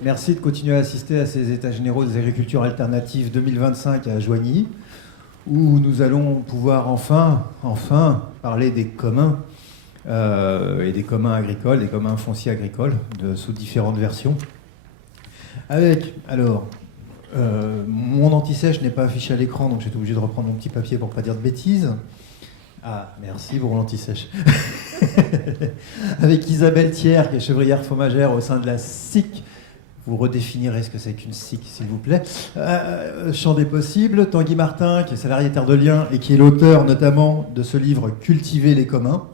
Merci de continuer à assister à ces États généraux des agricultures alternatives 2025 à Joigny, où nous allons pouvoir enfin parler des communs et des communs agricoles, des communs fonciers agricoles, sous différentes versions. Avec, alors, mon anti-sèche n'est pas affiché à l'écran, donc j'étais obligé de reprendre mon petit papier pour ne pas dire de bêtises. Ah, merci pour l'anti-sèche. Avec Isabelle Thiers, qui est chevrière fromagère au sein de la SIC. Vous redéfinirez ce que c'est qu'une SIC, s'il vous plaît. Champ des possibles. Tanguy Martin, qui est salarié Terre de Liens et qui est l'auteur notamment de ce livre Cultiver les communs,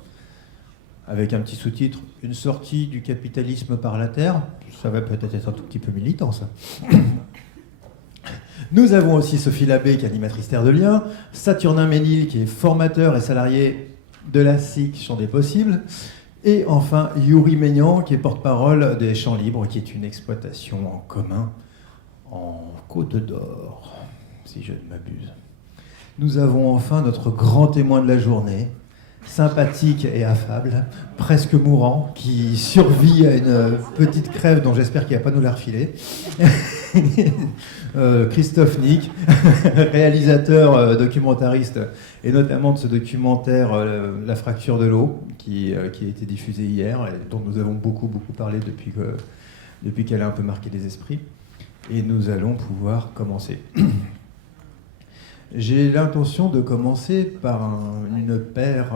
avec un petit sous-titre, Une sortie du capitalisme par la terre. Ça va peut-être être un tout petit peu militant, ça. Nous avons aussi Sophie Labbé, qui est animatrice Terre de Liens, Saturnin Ménil, qui est formateur et salarié de la SIC Champ des possibles, et enfin Yuri Maignan, qui est porte-parole des Champs Libres, qui est une exploitation en commun en Côte d'Or, si je ne m'abuse. Nous avons enfin notre grand témoin de la journée, sympathique et affable, presque mourant, qui survit à une petite crève dont j'espère qu'il ne va pas nous la refiler. Christophe Nick, réalisateur, documentariste, et notamment de ce documentaire La fracture de l'eau, qui a été diffusé hier, et dont nous avons beaucoup parlé depuis qu'elle a un peu marqué les esprits. Et nous allons pouvoir commencer. J'ai l'intention de commencer par une paire...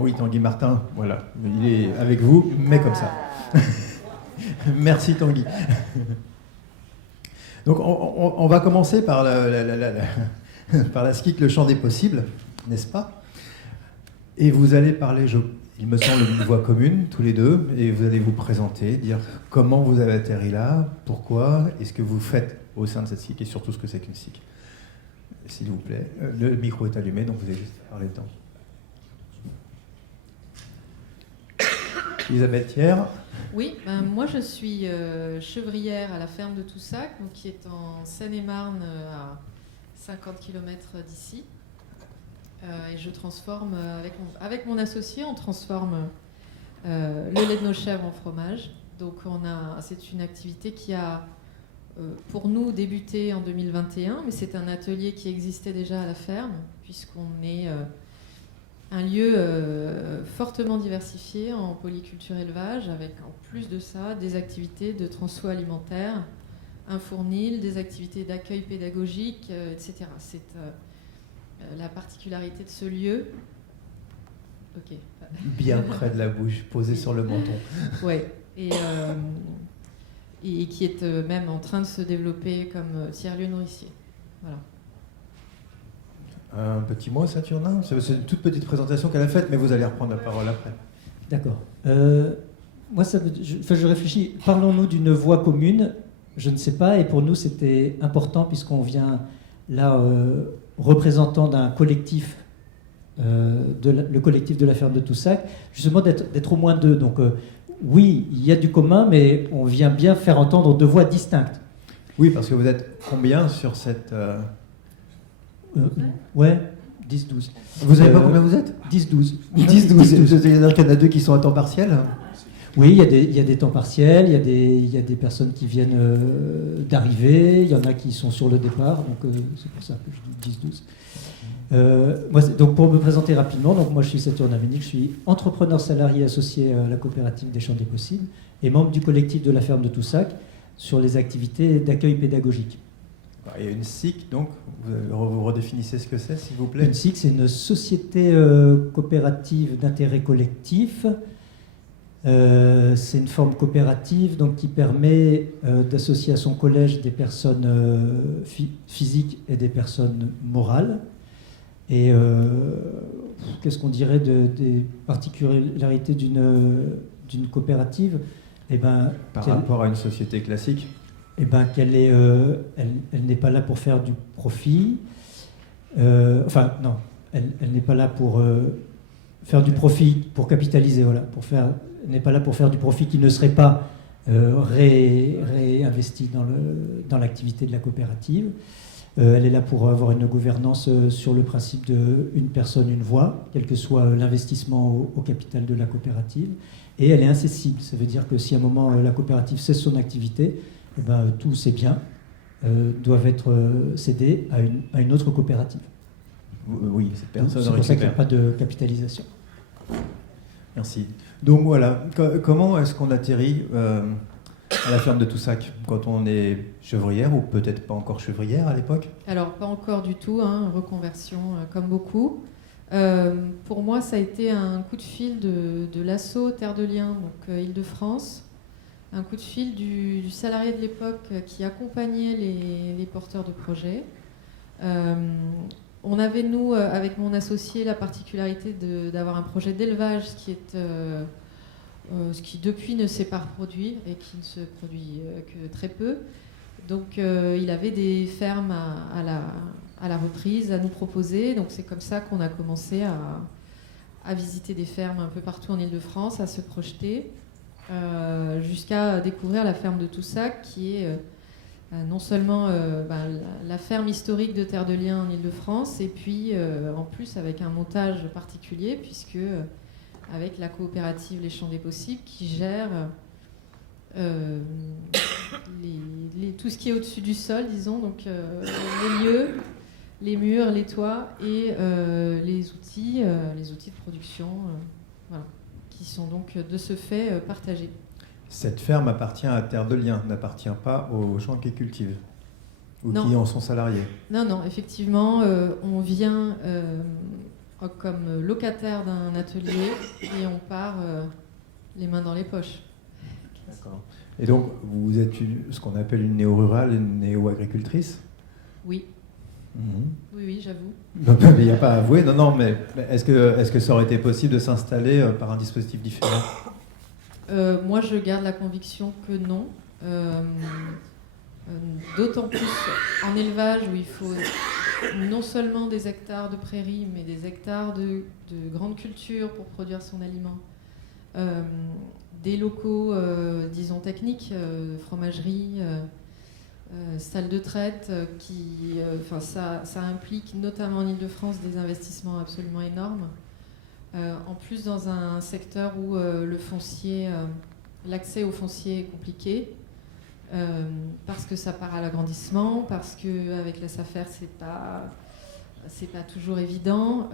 oui, Tanguy Martin, voilà, il est avec vous, mais comme ça. Merci Tanguy. Donc on va commencer par par la SKIC, le champ des possibles, n'est-ce pas? Et vous allez parler, il me semble, d'une voix commune, tous les deux, et vous allez vous présenter, dire comment vous avez atterri là, pourquoi, et ce que vous faites au sein de cette SKIC, et surtout ce que c'est qu'une SKIC. S'il vous plaît. Le micro est allumé, donc vous avez juste à parler dedans. Isabelle Thiers. Oui, moi je suis chevrière à la ferme de Toussac, donc qui est en Seine-et-Marne, à 50 km d'ici. Et je transforme, avec mon associé, on transforme le lait de nos chèvres en fromage. Donc c'est une activité qui a, pour nous, débuté en 2021, mais c'est un atelier qui existait déjà à la ferme, puisqu'on est un lieu fortement diversifié en polyculture élevage, avec en plus de ça des activités de transfo alimentaire, un fournil, des activités d'accueil pédagogique, etc. C'est la particularité de ce lieu. Ok. Bien près de la bouche, posé sur le menton. Oui, et qui est même en train de se développer comme tiers-lieu nourricier. Voilà. Un petit mot, Saturnin? C'est une toute petite présentation qu'elle a faite, mais vous allez reprendre la parole après. D'accord. Moi, je réfléchis. Parlons-nous d'une voix commune? Je ne sais pas, et pour nous, c'était important, puisqu'on vient là représentant d'un collectif, le collectif de la ferme de Toussac, justement d'être au moins deux. Donc, oui, il y a du commun, mais on vient bien faire entendre deux voix distinctes. Oui, parce que vous êtes combien sur cette... Ouais, 10-12. Vous savez pas combien vous êtes? 10-12. 10-12. C'est-à-dire qu'il y en a deux qui sont à temps partiel? Oui, il y a des temps partiels, il y a des personnes qui viennent d'arriver, il y en a qui sont sur le départ, donc c'est pour ça que je dis 10-12. Donc pour me présenter rapidement, donc moi je suis Saturnin Ménil, je suis entrepreneur salarié associé à la coopérative des Champs des Possibles et membre du collectif de la ferme de Toussac sur les activités d'accueil pédagogique. Il y a une SIC, donc vous redéfinissez ce que c'est, s'il vous plaît? Une SIC, c'est une société coopérative d'intérêt collectif. C'est une forme coopérative donc, qui permet d'associer à son collège des personnes physiques et des personnes morales. Et qu'est-ce qu'on dirait des particularités d'une coopérative? Par rapport à une société classique? Qu'elle n'est pas là pour faire du profit. Elle n'est pas là pour faire du profit, pour capitaliser, voilà, elle n'est pas là pour faire du profit qui ne serait pas réinvesti dans l'activité de la coopérative. Elle est là pour avoir une gouvernance sur le principe de une personne, une voix, quel que soit l'investissement au capital de la coopérative. Et elle est incessible, ça veut dire que si à un moment la coopérative cesse son activité, eh ben, tous ces biens doivent être cédés à une autre coopérative. Oui, cette personne C'est pour ça qu'il n'y a récupère. pas de capitalisation. Merci. Donc voilà, comment est-ce qu'on atterrit à la ferme de Toussac quand on est chevrière ou peut-être pas encore chevrière à l'époque? Alors, pas encore du tout, hein, reconversion comme beaucoup. Pour moi, ça a été un coup de fil de l'ASSO Terre de Liens, donc Île-de-France. Un coup de fil du salarié de l'époque qui accompagnait les porteurs de projets. On avait, nous, avec mon associé, la particularité d'avoir un projet d'élevage, ce qui depuis ne s'est pas reproduit et qui ne se produit que très peu. Donc il avait des fermes à la reprise à nous proposer. Donc c'est comme ça qu'on a commencé à visiter des fermes un peu partout en Île-de-France, à se projeter, jusqu'à découvrir la ferme de Toussac, qui est non seulement la ferme historique de Terre de Liens en Île-de-France, et puis en plus avec un montage particulier, puisque avec la coopérative Les Champs des Possibles qui gère tout ce qui est au-dessus du sol, disons, donc les lieux, les murs, les toits et les outils de production, voilà, qui sont donc de ce fait partagés. Cette ferme appartient à Terre de Liens, n'appartient pas aux gens qui cultivent ou Non. qui en sont salariés. Non, effectivement, on vient comme locataire d'un atelier et on part les mains dans les poches. D'accord. Et donc, vous êtes ce qu'on appelle une néo-rurale, une néo-agricultrice? Oui, Mhm. oui, j'avoue. Non, mais il n'y a pas à avouer. Non, mais est-ce que ça aurait été possible de s'installer par un dispositif différent? Moi, je garde la conviction que non. D'autant plus en élevage où il faut non seulement des hectares de prairies, mais des hectares de grandes cultures pour produire son aliment. Des locaux, disons, techniques, fromagerie, salle de traite, ça implique notamment en Île-de-France des investissements absolument énormes. En plus, dans un secteur où l'accès au foncier est compliqué, parce que ça part à l'agrandissement, parce qu'avec la SAFER, c'est pas toujours évident.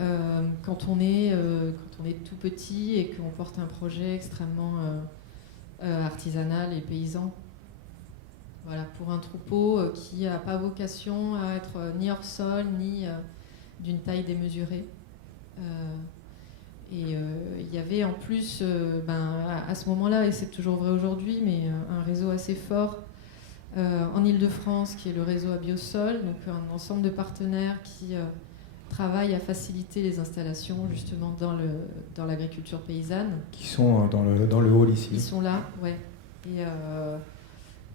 Quand on est tout petit et qu'on porte un projet extrêmement artisanal et paysan, voilà, pour un troupeau qui n'a pas vocation à être ni hors sol, ni d'une taille démesurée. Et il y avait en plus, à ce moment-là, et c'est toujours vrai aujourd'hui, mais un réseau assez fort en Île-de-France, qui est le réseau Abiosol, donc un ensemble de partenaires qui travaillent à faciliter les installations justement dans l'agriculture paysanne. Qui sont dans le hall ici. Ils sont là, ouais.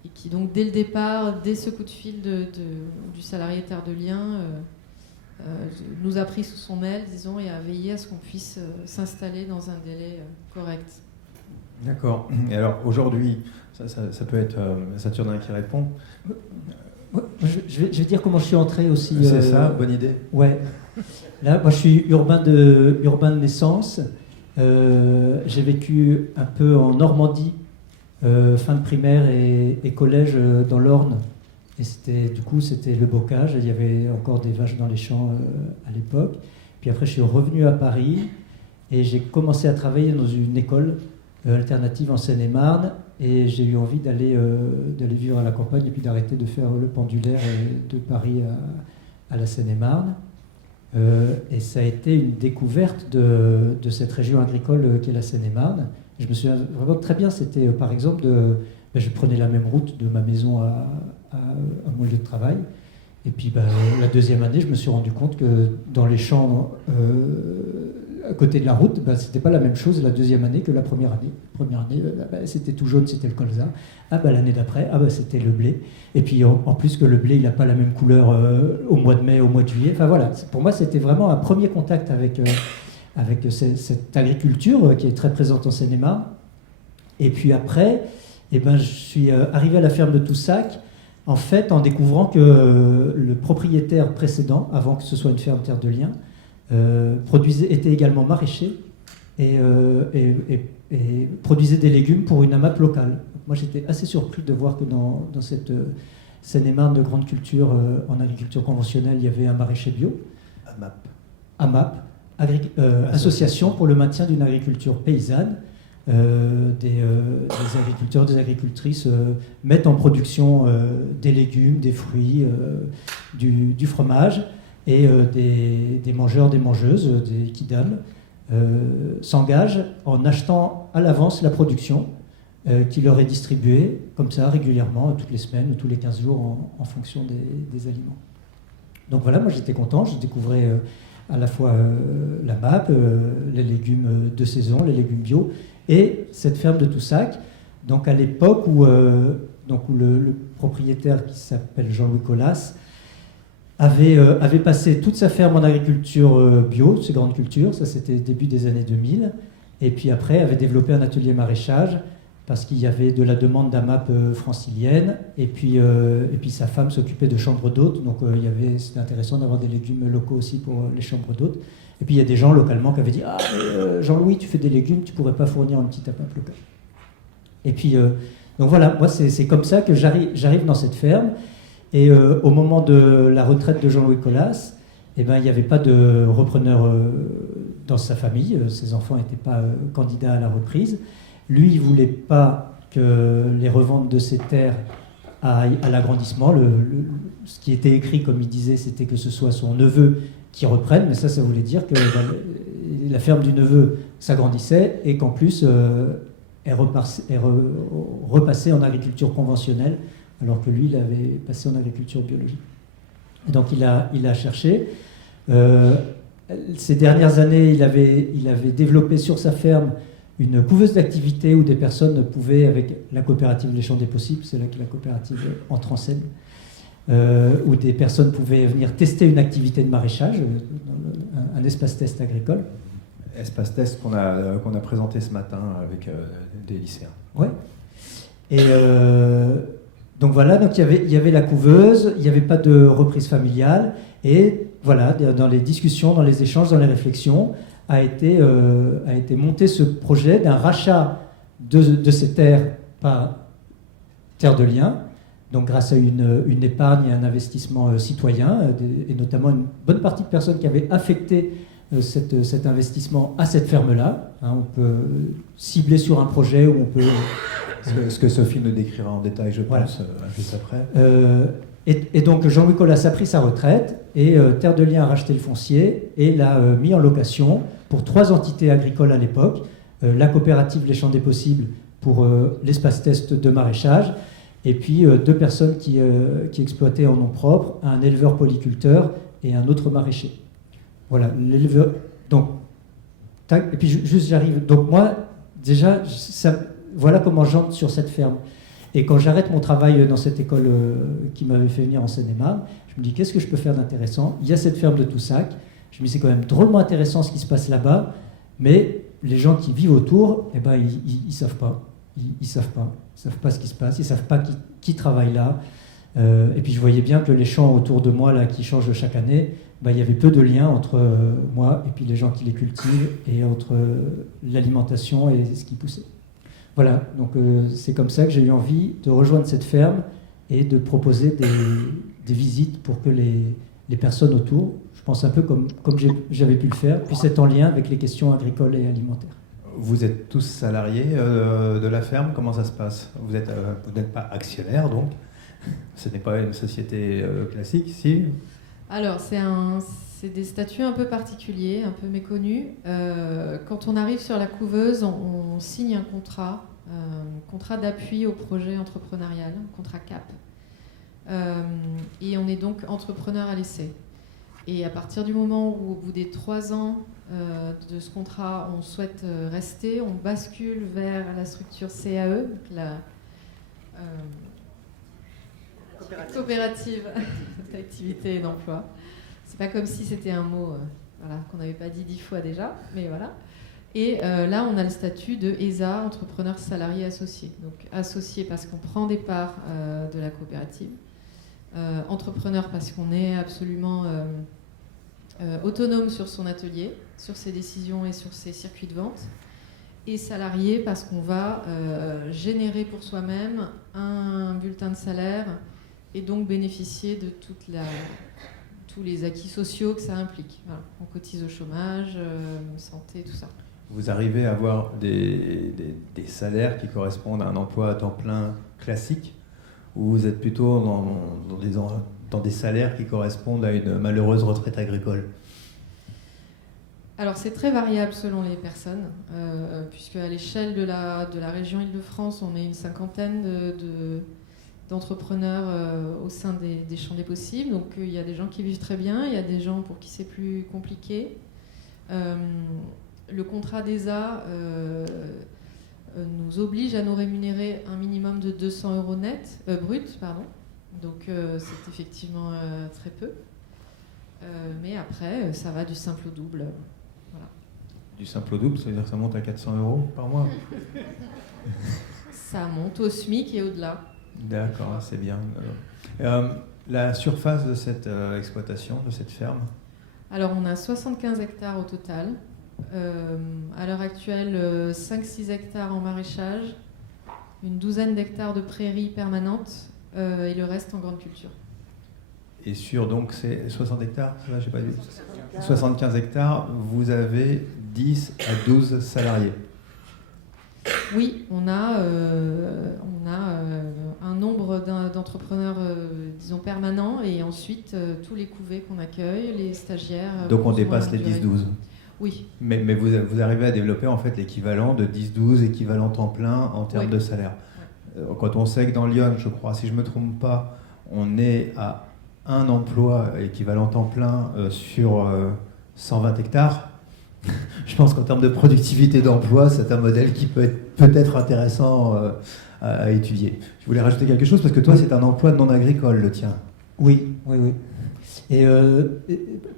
Et qui donc dès le départ, dès ce coup de fil du salarié Terre de Liens, nous a pris sous son aile, disons, et a veillé à ce qu'on puisse s'installer dans un délai correct. D'accord. Et alors aujourd'hui, ça peut être Saturnin qui répond. Je vais dire comment je suis entré aussi. C'est ça, bonne idée. Ouais. Là, moi, je suis urbain de naissance. J'ai vécu un peu en Normandie, fin de primaire et collège dans l'Orne. Et c'était le bocage. Il y avait encore des vaches dans les champs à l'époque. Puis après, je suis revenu à Paris et j'ai commencé à travailler dans une école alternative en Seine-et-Marne. Et j'ai eu envie d'aller vivre à la campagne et puis d'arrêter de faire le pendulaire de Paris à la Seine-et-Marne. Et ça a été une découverte de cette région agricole qu'est la Seine-et-Marne. Je me souviens vraiment très bien, c'était par exemple, je prenais la même route de ma maison à mon lieu de travail. Et puis la deuxième année, je me suis rendu compte que dans les champs à côté de la route, c'était pas la même chose la deuxième année que la première année. La première année, c'était tout jaune, c'était le colza. L'année d'après, c'était le blé. Et puis en plus que le blé, il n'a pas la même couleur au mois de mai, au mois de juillet. Enfin voilà, pour moi, c'était vraiment un premier contact avec cette agriculture qui est très présente en Seine-et-Marne. Et puis après, je suis arrivé à la ferme de Toussac, en fait, en découvrant que le propriétaire précédent, avant que ce soit une ferme Terre de Liens, était également maraîcher et produisait des légumes pour une AMAP locale. Donc moi j'étais assez surpris de voir que dans cette Seine-et-Marne de grande culture en agriculture conventionnelle, il y avait un maraîcher bio. AMAP, Association pour le maintien d'une agriculture paysanne. Des agriculteurs, des agricultrices mettent en production des légumes, des fruits, du fromage, et des mangeurs, des mangeuses, des kidam s'engagent en achetant à l'avance la production qui leur est distribuée comme ça régulièrement, toutes les semaines ou tous les 15 jours en fonction des aliments. Donc voilà, moi j'étais content, je découvrais à la fois la MAP, les légumes de saison, les légumes bio, et cette ferme de Toussac. Donc à l'époque où le propriétaire qui s'appelle Jean-Louis Colas avait passé toute sa ferme en agriculture bio, ces grandes cultures, ça c'était début des années 2000, et puis après avait développé un atelier maraîchage parce qu'il y avait de la demande d'AMAP francilienne, et puis sa femme s'occupait de chambres d'hôtes, donc c'était intéressant d'avoir des légumes locaux aussi pour les chambres d'hôtes. Et puis il y a des gens localement qui avaient dit « Ah, Jean-Louis, tu fais des légumes, tu pourrais pas fournir une petite AMAP locale ». Et puis, donc voilà, moi c'est comme ça que j'arrive dans cette ferme, et au moment de la retraite de Jean-Louis Colas, il n'y avait pas de repreneur dans sa famille, ses enfants n'étaient pas candidats à la reprise. Lui, il ne voulait pas que les reventes de ses terres aillent à l'agrandissement. Ce qui était écrit, comme il disait, c'était que ce soit son neveu qui reprenne, mais ça voulait dire que la ferme du neveu s'agrandissait et qu'en plus, elle repassait en agriculture conventionnelle, alors que lui, il avait passé en agriculture biologique. Et donc, il a cherché. Ces dernières années, il avait développé sur sa ferme une couveuse d'activité où des personnes pouvaient, avec la coopérative Les Champs des Possibles, c'est là que la coopérative entre en scène, où des personnes pouvaient venir tester une activité de maraîchage, un espace test agricole. Espace test qu'on a présenté ce matin avec des lycéens. Ouais. Et donc voilà, donc il y avait la couveuse, il n'y avait pas de reprise familiale, et voilà, dans les discussions, dans les échanges, dans les réflexions, a été monté ce projet d'un rachat de ces terres par Terre de Liens, donc grâce à une épargne et un investissement citoyen, et notamment une bonne partie de personnes qui avaient affecté cet investissement à cette ferme-là. On peut cibler sur un projet où on peut... Ce que Sophie nous décrira en détail, je pense, juste après. Et donc Jean-Louis Colas a pris sa retraite, et Terre de Liens a racheté le foncier et l'a mis en location pour 3 entités agricoles à l'époque, la coopérative Les Champs des Possibles pour l'espace test de maraîchage, et puis 2 personnes qui exploitaient en nom propre, un éleveur polyculteur et un autre maraîcher. Voilà, l'éleveur. Donc, tac, et puis juste j'arrive. Donc moi, déjà, voilà comment j'entre sur cette ferme. Et quand j'arrête mon travail dans cette école qui m'avait fait venir en Seine-et-Marne, je me dis qu'est-ce que je peux faire d'intéressant ? Il y a cette ferme de Toussac. Je me dis c'est quand même drôlement intéressant ce qui se passe là-bas, mais les gens qui vivent autour, ils savent pas. Ils savent pas ce qui se passe. Ils savent pas qui travaille là. Et puis je voyais bien que les champs autour de moi là qui changent chaque année, il y avait peu de liens entre moi et puis les gens qui les cultivent et entre l'alimentation et ce qui poussait. Voilà, donc c'est comme ça que j'ai eu envie de rejoindre cette ferme et de proposer des visites pour que les personnes autour, je pense un peu comme j'avais pu le faire, puissent être en lien avec les questions agricoles et alimentaires. Vous êtes tous salariés de la ferme, comment ça se passe ? Vous n'êtes pas actionnaire, donc ce n'est pas une société classique, si ? Alors, c'est des statuts un peu particuliers, un peu méconnus. Quand on arrive sur la couveuse, on signe un contrat d'appui au projet entrepreneurial, un contrat CAP. Et on est donc entrepreneur à l'essai. Et à partir du moment où, au bout des 3 ans de ce contrat, on souhaite rester, on bascule vers la structure CAE, la coopérative d'activité et d'emploi. C'est pas comme si c'était un mot qu'on n'avait pas dit 10 fois déjà, mais voilà. Et là, on a le statut de ESA, entrepreneur salarié associé. Donc associé parce qu'on prend des parts de la coopérative. Entrepreneur parce qu'on est absolument autonome sur son atelier, sur ses décisions et sur ses circuits de vente. Et salarié parce qu'on va générer pour soi-même un bulletin de salaire et donc bénéficier de tous les acquis sociaux que ça implique. Voilà. On cotise au chômage, santé, tout ça. Vous arrivez à avoir des salaires qui correspondent à un emploi à temps plein classique, ou vous êtes plutôt dans des salaires qui correspondent à une malheureuse retraite agricole? Alors c'est très variable selon les personnes, puisque à l'échelle de la région Île-de-France, on est une cinquantaine d'entrepreneurs au sein des champs des possibles. Donc il y a des gens qui vivent très bien, il y a des gens pour qui c'est plus compliqué. Le contrat d'ESA nous oblige à nous rémunérer un minimum de 200 € brut, pardon. Donc c'est effectivement très peu. Mais après, ça va du simple au double. Voilà. Du simple au double, ça veut dire que ça monte à 400 € par mois? Ça monte au SMIC et au-delà. D'accord, c'est bien. La surface de cette exploitation, de cette ferme? Alors on a 75 hectares au total. À l'heure actuelle, 5-6 hectares en maraîchage, une douzaine d'hectares de prairies permanentes et le reste en grande culture. Et sur donc ces 60 hectares, là, j'ai pas vu. 75 hectares, vous avez 10 à 12 salariés. Oui, on a un nombre d'entrepreneurs, disons, permanents, et ensuite tous les couvées qu'on accueille, les stagiaires. Donc on dépasse les 10-12. Oui. Mais vous arrivez à développer en fait l'équivalent de 10-12 équivalent temps plein en termes de salaire. Quand on sait que dans Lyon, je crois, si je ne me trompe pas, on est à un emploi équivalent temps plein sur 120 hectares, je pense qu'en termes de productivité d'emploi, c'est un modèle qui peut être peut-être intéressant à étudier. Je voulais rajouter quelque chose parce que toi, c'est un emploi non agricole, le tien. Oui. Et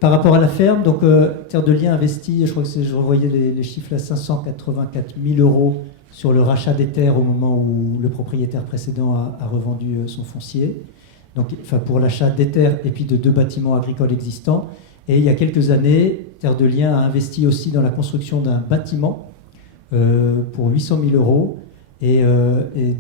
par rapport à la ferme, donc Terre de Liens investit, je crois que je revoyais les chiffres, à 584 000 € sur le rachat des terres au moment où le propriétaire précédent a revendu son foncier. Donc, enfin, pour l'achat des terres et puis de 2 bâtiments agricoles existants. Et il y a quelques années, Terre de Liens a investi aussi dans la construction d'un bâtiment pour 800 000 €. Et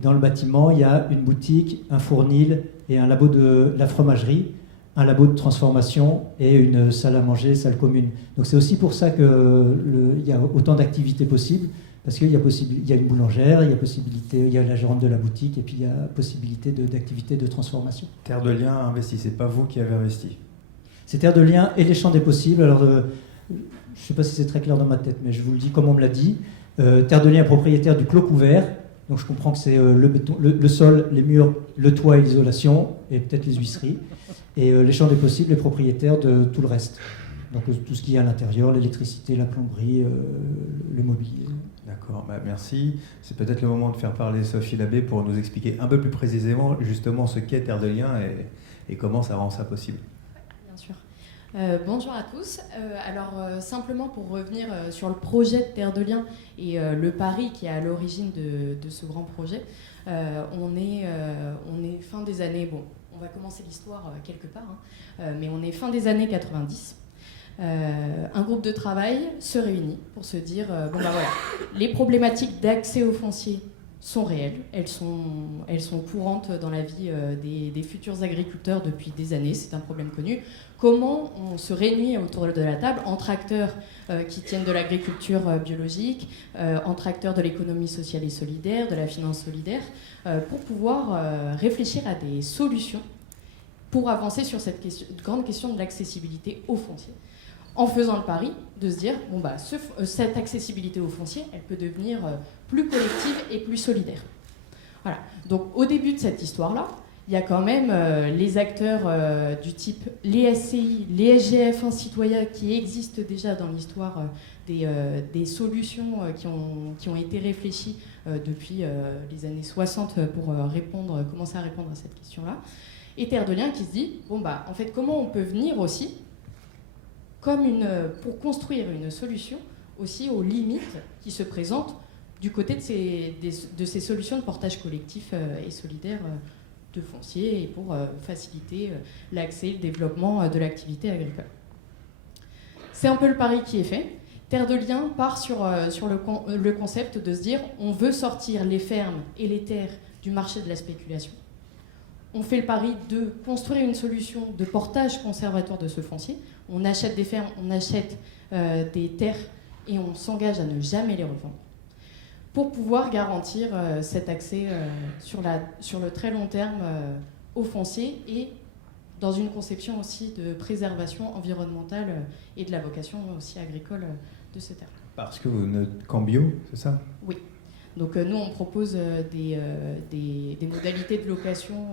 dans le bâtiment, il y a une boutique, un fournil et un labo de la fromagerie, un labo de transformation et une salle à manger, salle commune. Donc c'est aussi pour ça qu'il y a autant d'activités possibles, parce qu'il y a une boulangère, il y a la gérante de la boutique, et puis il y a possibilité d'activités de transformation. Terre de Liens a investi, c'est pas vous qui avez investi? C'est Terre de Liens et les champs des possibles. Alors, je ne sais pas si c'est très clair dans ma tête, mais je vous le dis comme on me l'a dit. Terre de Liens est propriétaire du clos couvert, donc je comprends que c'est le béton, le sol, les murs, le toit et l'isolation, et peut-être les huisseries. Et les champs des possibles est propriétaire de tout le reste. Donc tout ce qui est à l'intérieur, l'électricité, la plomberie, le mobilier. D'accord, merci. C'est peut-être le moment de faire parler Sophie Labbé pour nous expliquer un peu plus précisément justement ce qu'est Terre de Liens et comment ça rend ça possible. Bien sûr. Bonjour à tous. Simplement pour revenir sur le projet de Terre de Liens et le pari qui est à l'origine de ce grand projet, on est fin des années, bon, on va commencer l'histoire quelque part, mais on est fin des années 90. Un groupe de travail se réunit pour se dire voilà, les problématiques d'accès au foncier sont réelles, elles sont courantes dans la vie des futurs agriculteurs depuis des années, c'est un problème connu. Comment on se réunit autour de la table entre acteurs qui tiennent de l'agriculture biologique, entre acteurs de l'économie sociale et solidaire, de la finance solidaire, pour pouvoir réfléchir à des solutions pour avancer sur cette grande question de l'accessibilité au foncier, en faisant le pari de se dire cette accessibilité au foncier, elle peut devenir plus collective et plus solidaire. Voilà. Donc au début de cette histoire-là, il y a quand même les acteurs du type les SCI, les SGF 1 citoyens qui existent déjà dans l'histoire des solutions qui ont été réfléchies depuis les années 60 pour commencer à répondre à cette question-là. Et Terre de Liens qui se dit, en fait, comment on peut venir aussi pour construire une solution aussi aux limites qui se présentent du côté de ces solutions de portage collectif et solidaire de foncier et pour faciliter l'accès et le développement de l'activité agricole. C'est un peu le pari qui est fait. Terre de Liens part sur le concept de se dire on veut sortir les fermes et les terres du marché de la spéculation. On fait le pari de construire une solution de portage conservatoire de ce foncier. On achète des fermes, on achète des terres et on s'engage à ne jamais les revendre pour pouvoir garantir cet accès sur le très long terme au foncier et dans une conception aussi de préservation environnementale et de la vocation aussi agricole de ces terres. Parce que vous n'êtes qu'en bio, c'est ça? Oui. Donc nous, on propose des modalités de location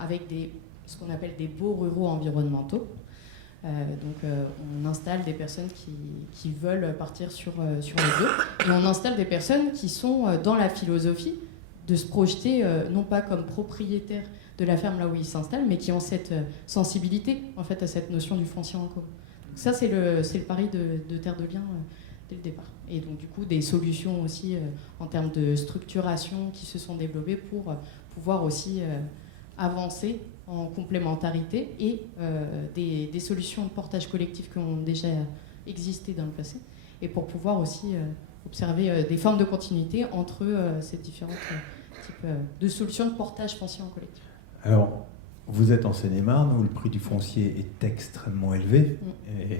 avec ce qu'on appelle des baux ruraux environnementaux. On installe des personnes qui veulent partir sur les deux. Et on installe des personnes qui sont dans la philosophie de se projeter, non pas comme propriétaires de la ferme là où ils s'installent, mais qui ont cette sensibilité en fait, à cette notion du foncier en commun. Donc ça, c'est le pari de Terre de Liens dès le départ. Et donc du coup, des solutions aussi en termes de structuration qui se sont développées pour pouvoir aussi avancer en complémentarité et des solutions de portage collectif qui ont déjà existé dans le passé, et pour pouvoir aussi observer des formes de continuité entre ces différents types de solutions de portage foncier en collectif. Alors, vous êtes en Seine-et-Marne où le prix du foncier est extrêmement élevé, et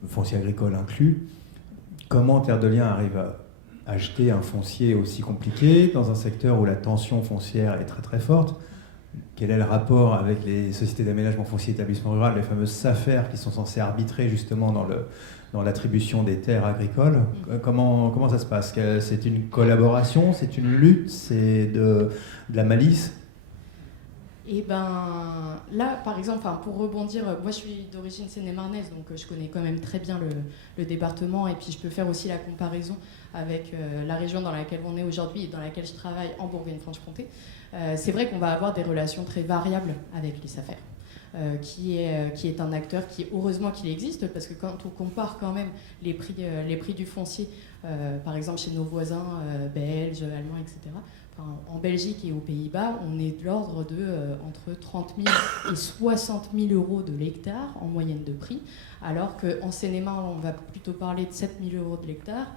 le foncier agricole inclus. Comment Terre de Liens arrive à acheter un foncier aussi compliqué dans un secteur où la tension foncière est très très forte? Quel est le rapport avec les sociétés d'aménagement foncier établissement rural, les fameuses SAFER qui sont censées arbitrer justement dans l'attribution des terres agricoles? Comment ça se passe? C'est une collaboration? C'est une lutte? C'est de la malice? Et là, par exemple, pour rebondir, moi je suis d'origine seine-et-marnaise, donc je connais quand même très bien le département, et puis je peux faire aussi la comparaison avec la région dans laquelle on est aujourd'hui et dans laquelle je travaille en Bourgogne-Franche-Comté. C'est vrai qu'on va avoir des relations très variables avec les SAFER, qui est un acteur qui, heureusement qu'il existe, parce que quand on compare quand même les prix du foncier, par exemple chez nos voisins belges, allemands, etc., en Belgique et aux Pays-Bas, on est de l'ordre de entre 30 000 et 60 000 euros de l'hectare en moyenne de prix, alors qu'en Seine-et-Marne, on va plutôt parler de 7 000 euros de l'hectare.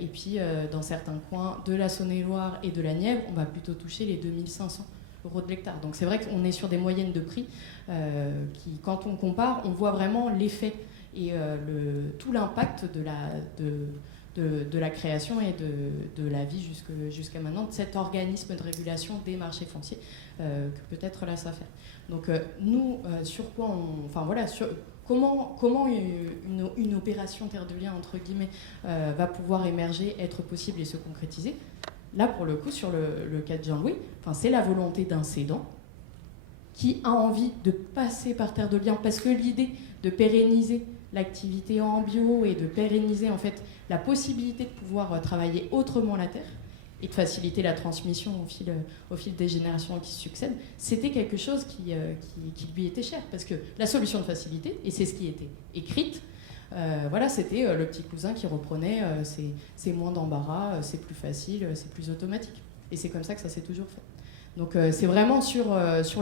Et puis, dans certains coins de la Saône-et-Loire et de la Nièvre, on va plutôt toucher les 2 500 euros de l'hectare. Donc c'est vrai qu'on est sur des moyennes de prix qui, quand on compare, on voit vraiment l'effet et tout l'impact de la création et de la vie jusqu'à maintenant de cet organisme de régulation des marchés fonciers que peut-être la SAFER. Donc nous, sur quoi comment une opération Terre de Liens, entre guillemets, va pouvoir émerger, être possible et se concrétiser? Là, pour le coup, sur le cas de Jean-Louis, c'est la volonté d'un cédant qui a envie de passer par Terre de Liens, parce que l'idée de pérenniser l'activité en bio et de pérenniser en fait la possibilité de pouvoir travailler autrement la terre et de faciliter la transmission au fil des générations qui se succèdent, c'était quelque chose qui lui était cher, parce que la solution de facilité, et c'est ce qui était écrite, c'était le petit cousin qui reprenait, c'est moins d'embarras, c'est plus facile, c'est plus automatique. Et c'est comme ça que ça s'est toujours fait. Donc c'est vraiment sur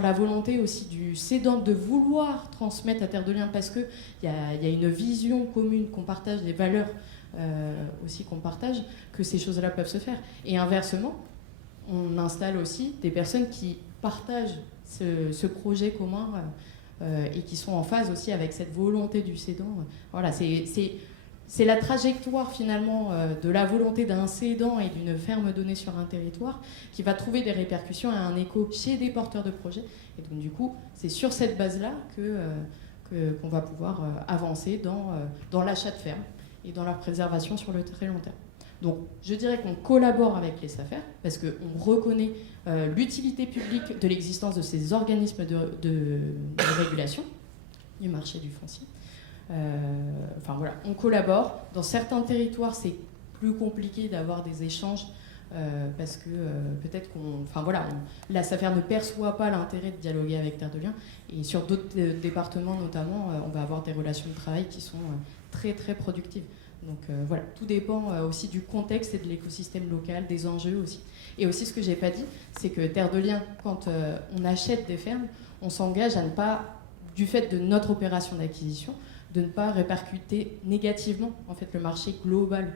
la volonté aussi du cédant de vouloir transmettre à Terre de Liens, parce qu'il y a une vision commune qu'on partage, des valeurs aussi qu'on partage, que ces choses-là peuvent se faire. Et inversement, on installe aussi des personnes qui partagent ce projet commun et qui sont en phase aussi avec cette volonté du cédant. Voilà, c'est la trajectoire finalement de la volonté d'un cédant et d'une ferme donnée sur un territoire qui va trouver des répercussions et un écho chez des porteurs de projets. Et donc du coup, c'est sur cette base-là qu'on va pouvoir avancer dans l'achat de fermes et dans leur préservation sur le très long terme. Donc je dirais qu'on collabore avec les SAFER parce qu'on reconnaît l'utilité publique de l'existence de ces organismes de régulation du marché du foncier. On collabore. Dans certains territoires, c'est plus compliqué d'avoir des échanges parce que peut-être la SAFER ne perçoit pas l'intérêt de dialoguer avec Terre de Liens. Et sur d'autres départements, notamment, on va avoir des relations de travail qui sont très, très productives. Donc tout dépend aussi du contexte et de l'écosystème local, des enjeux aussi. Et aussi, ce que j'ai pas dit, c'est que Terre de Liens, quand on achète des fermes, on s'engage à ne pas, du fait de notre opération d'acquisition, de ne pas répercuter négativement en fait, le marché global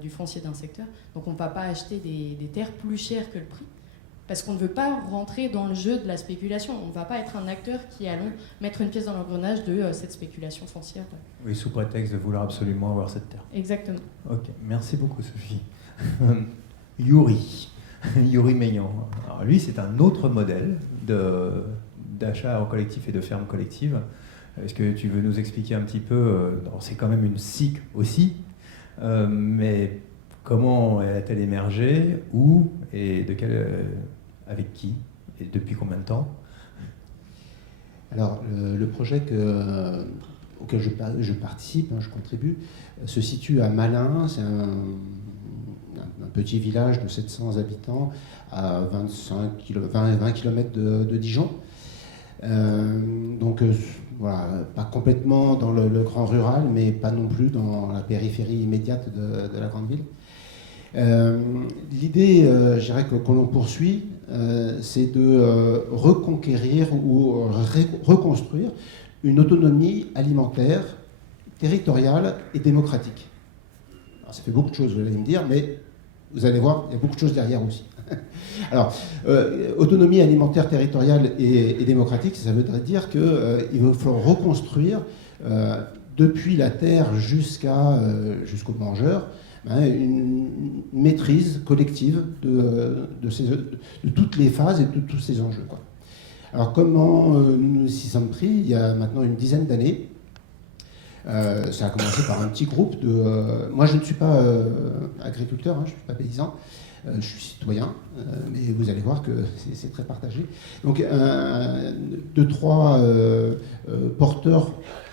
du foncier d'un secteur. Donc on ne va pas acheter des terres plus chères que le prix, parce qu'on ne veut pas rentrer dans le jeu de la spéculation. On ne va pas être un acteur qui allons mettre une pièce dans l'engrenage de cette spéculation foncière. Oui, sous prétexte de vouloir absolument avoir cette terre. Exactement. Ok, merci beaucoup Sophie. Yuri Meillan. Alors lui, c'est un autre modèle d'achat en collectif et de ferme collective. Est-ce que tu veux nous expliquer un petit peu, c'est quand même une SIC aussi, mais comment a-t-elle émergé, où et avec qui et depuis combien de temps? Alors, le projet auquel je participe, je contribue, se situe à Malin. C'est un petit village de 700 habitants à 20 km de Dijon. Donc, voilà, pas complètement dans le grand rural, mais pas non plus dans la périphérie immédiate de la grande ville. L'idée, je dirais, que l'on poursuit, c'est de reconquérir ou reconstruire une autonomie alimentaire, territoriale et démocratique. Alors, ça fait beaucoup de choses, vous allez me dire, mais vous allez voir, il y a beaucoup de choses derrière aussi. Alors, autonomie alimentaire, territoriale et démocratique, ça veut dire qu'il va falloir reconstruire, depuis la terre jusqu'au mangeur, une maîtrise collective de toutes les phases et de tous ces enjeux, quoi. Alors, comment nous nous y sommes pris? Il y a maintenant une dizaine d'années. Ça a commencé par un petit groupe de... moi, je ne suis pas agriculteur, je ne suis pas paysan, je suis citoyen, mais vous allez voir que c'est très partagé. Donc, 2-3 porteurs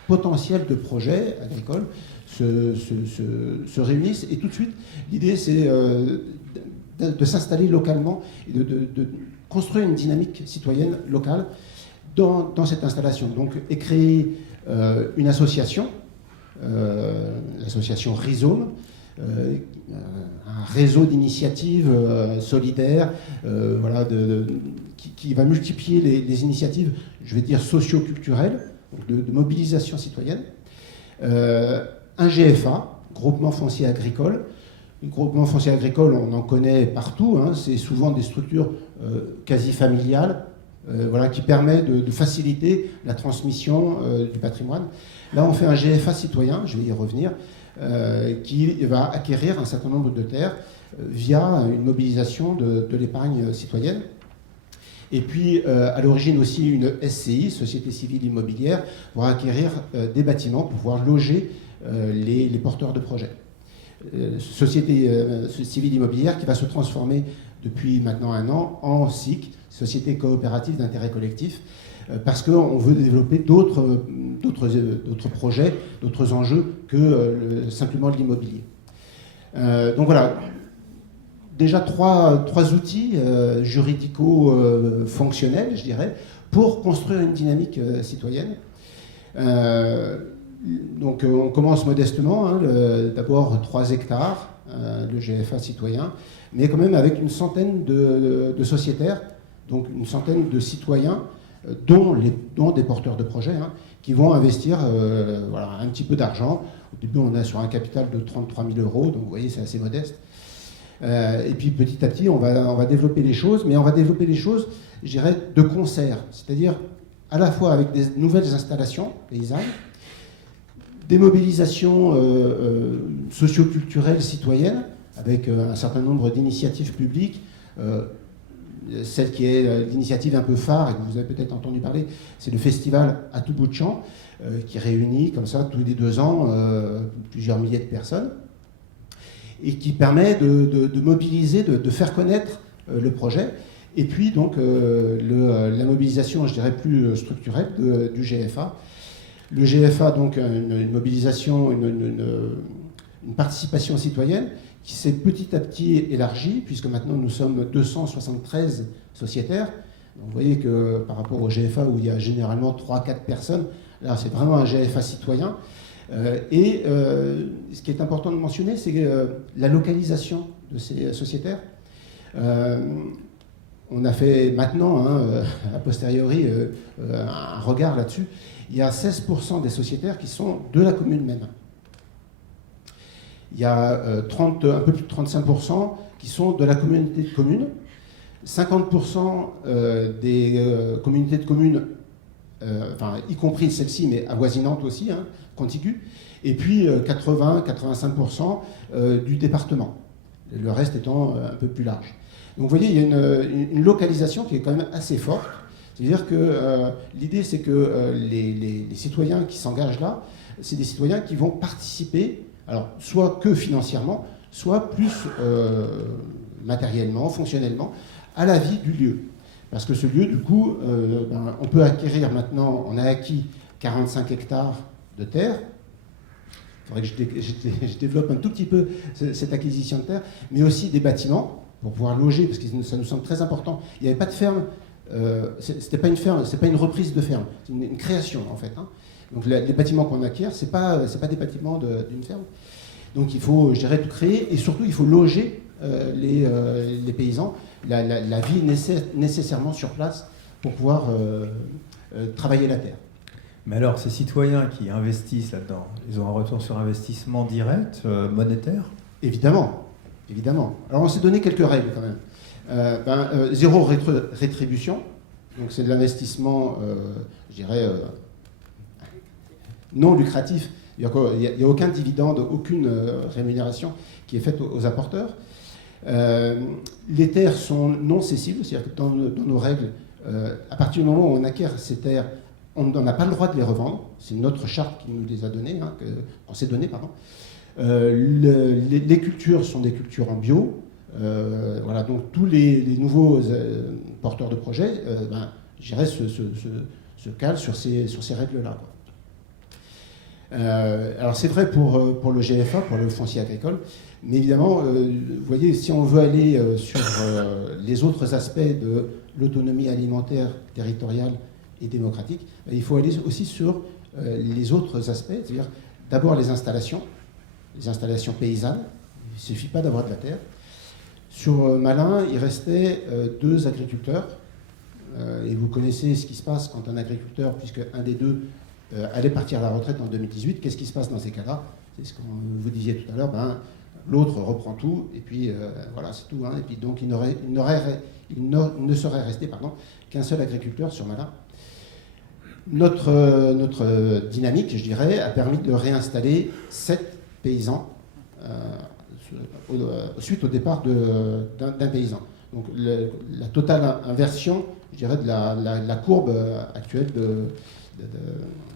potentiels de projets agricoles se réunissent, et tout de suite, l'idée, c'est de s'installer localement et de construire une dynamique citoyenne locale dans cette installation. Donc, et créer une association, l'association Rhizome, un réseau d'initiatives solidaires, voilà, qui va multiplier les initiatives, je vais dire, socio-culturelles, de mobilisation citoyenne. Un GFA, Groupement Foncier Agricole. Le groupement foncier agricole, on en connaît partout, c'est souvent des structures quasi familiales, voilà, qui permet de faciliter la transmission du patrimoine. Là, on fait un GFA citoyen, je vais y revenir, qui va acquérir un certain nombre de terres via une mobilisation de l'épargne citoyenne. Et puis, à l'origine aussi, une SCI, Société Civile Immobilière, pour acquérir des bâtiments, pour pouvoir loger les porteurs de projets. Société Civile Immobilière qui va se transformer depuis maintenant 1 an en SIC, Société Coopérative d'Intérêt Collectif, parce qu'on veut développer d'autres projets, d'autres enjeux que simplement de l'immobilier. Donc voilà, déjà trois outils juridico-fonctionnels, je dirais, pour construire une dynamique citoyenne. Donc on commence modestement, d'abord 3 hectares, le GFA citoyen, mais quand même avec une centaine de sociétaires, donc une centaine de citoyens, dont des porteurs de projets, qui vont investir voilà, un petit peu d'argent. Au début, on est sur un capital de 33 000 €, donc vous voyez, c'est assez modeste. Et puis petit à petit, on va développer les choses, mais on va développer les choses, je dirais, de concert, c'est-à-dire à la fois avec des nouvelles installations paysannes, des mobilisations socio-culturelles citoyennes, avec un certain nombre d'initiatives publiques. Celle qui est l'initiative un peu phare, et que vous avez peut-être entendu parler, c'est le festival À tout bout de champ, qui réunit comme ça tous les 2 ans plusieurs milliers de personnes, et qui permet de mobiliser, de faire connaître le projet. Et puis donc la mobilisation, je dirais, plus structurelle du GFA. Le GFA, donc, une mobilisation, une participation citoyenne qui s'est petit à petit élargie, puisque maintenant nous sommes 273 sociétaires. Donc, vous voyez que par rapport au GFA, où il y a généralement 3-4 personnes, là c'est vraiment un GFA citoyen. Et ce qui est important de mentionner, c'est la localisation de ces sociétaires. On a fait maintenant, a posteriori, un regard là-dessus. il y a 16% des sociétaires qui sont de la commune même. Il y a un peu plus de 35% qui sont de la communauté de communes. 50% des communautés de communes, y compris celles-ci, mais avoisinantes aussi, contiguës. Et puis 80-85% du département. Le reste étant un peu plus large. Donc vous voyez, il y a une localisation qui est quand même assez forte. C'est-à-dire que l'idée, c'est que les citoyens qui s'engagent là, c'est des citoyens qui vont participer, alors soit que financièrement, soit plus matériellement, fonctionnellement, à la vie du lieu. Parce que ce lieu, du coup, on peut acquérir maintenant, on a acquis 45 hectares de terre. Il faudrait que je développe un tout petit peu cette acquisition de terre, mais aussi des bâtiments pour pouvoir loger, parce que ça nous semble très important. Il n'y avait pas de ferme, c'était pas une ferme, c'est pas une reprise de ferme, c'est une création en fait. Donc les bâtiments qu'on acquiert, c'est pas des bâtiments d'une ferme. Donc il faut, je dirais, tout créer, et surtout il faut loger les paysans, la vie nécessairement sur place pour pouvoir travailler la terre. Mais alors, ces citoyens qui investissent là-dedans, ils ont un retour sur investissement direct, monétaire ? Évidemment, évidemment. Alors on s'est donné quelques règles quand même. Zéro rétribution, donc c'est de l'investissement, je dirais, non lucratif. Il n'y a aucun dividende, aucune rémunération qui est faite aux apporteurs. Les terres sont non cessibles, c'est-à-dire que dans nos règles, à partir du moment où on acquiert ces terres, on n'a pas le droit de les revendre. C'est notre charte qui nous les a données, qu'on s'est donné, pardon. Les cultures sont des cultures en bio. Voilà, donc tous les nouveaux porteurs de projets, je dirais, se calent sur ces règles-là. Alors c'est vrai pour le GFA, pour le foncier agricole, mais évidemment, vous voyez, si on veut aller sur les autres aspects de l'autonomie alimentaire, territoriale et démocratique, il faut aller aussi sur les autres aspects, c'est-à-dire d'abord les installations paysannes. Il ne suffit pas d'avoir de la terre. Sur Malin, il restait 2 agriculteurs, et vous connaissez ce qui se passe quand un agriculteur, puisque un des deux allait partir à la retraite en 2018, qu'est-ce qui se passe dans ces cas-là? C'est ce que vous disiez tout à l'heure, l'autre reprend tout, et puis voilà, c'est tout. Et puis donc il ne serait resté qu'un seul agriculteur sur Malin. Notre dynamique, je dirais, a permis de réinstaller 7 paysans suite au départ d'un paysan. Donc la totale inversion, je dirais, de la courbe actuelle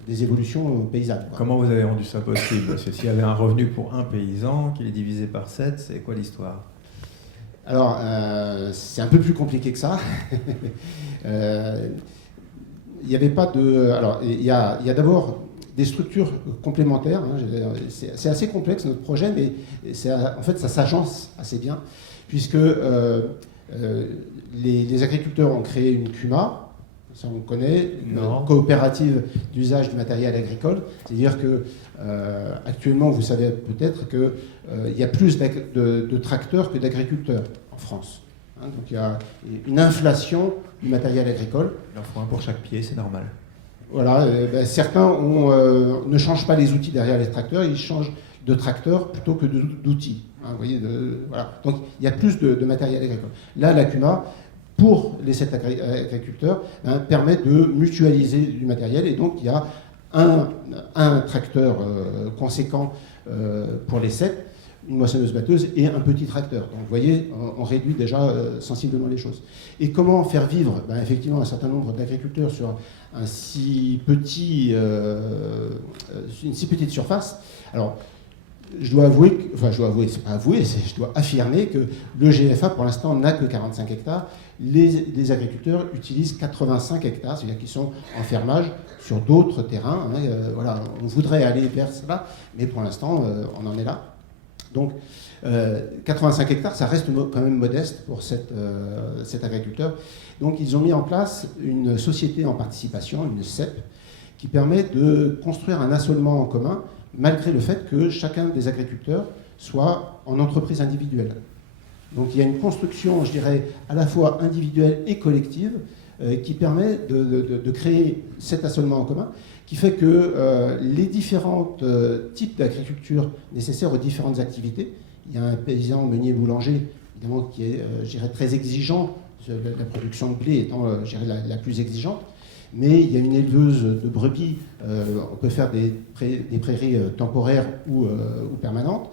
des évolutions paysannes. Comment vous avez rendu ça possible? Parce que s'il y avait un revenu pour un paysan, qu'il est divisé par 7, c'est quoi l'histoire? Alors, c'est un peu plus compliqué que ça. Il n'y avait pas de... Alors, il y a d'abord des structures complémentaires. C'est assez complexe, notre projet, mais en fait, ça s'agence assez bien, puisque les agriculteurs ont créé une CUMA, ça on connaît, une coopérative d'usage du matériel agricole. C'est-à-dire que actuellement, vous savez peut-être qu'il y a plus de tracteurs que d'agriculteurs en France. Donc il y a une inflation du matériel agricole. Il en faut un pour chaque pied, c'est normal. Voilà, certains ne changent pas les outils derrière les tracteurs, ils changent de tracteur plutôt que d'outils. Vous voyez, voilà. Donc il y a plus de matériel agricole. Là, la CUMA, pour les 7 agriculteurs, permet de mutualiser du matériel, et donc il y a un tracteur conséquent pour les 7, une moissonneuse-batteuse et un petit tracteur. Donc vous voyez, on réduit déjà sensiblement les choses. Et comment faire vivre effectivement un certain nombre d'agriculteurs sur une si petite surface? Alors, je dois affirmer que le GFA, pour l'instant, n'a que 45 hectares. Les agriculteurs utilisent 85 hectares, c'est-à-dire qu'ils sont en fermage sur d'autres terrains. Voilà, on voudrait aller vers cela, mais pour l'instant, on en est là. Donc, 85 hectares, ça reste quand même modeste pour cet agriculteur. Donc, ils ont mis en place une société en participation, une SEP, qui permet de construire un assolement en commun, malgré le fait que chacun des agriculteurs soit en entreprise individuelle. Donc, il y a une construction, je dirais, à la fois individuelle et collective qui permet de créer cet assolement en commun, qui fait que les différents types d'agriculture nécessaires aux différentes activités, il y a un paysan meunier boulanger, évidemment, qui est, je dirais, très exigeant, la production de blé étant, je dirais, la plus exigeante, mais il y a une éleveuse de brebis, on peut faire des prairies temporaires ou permanentes.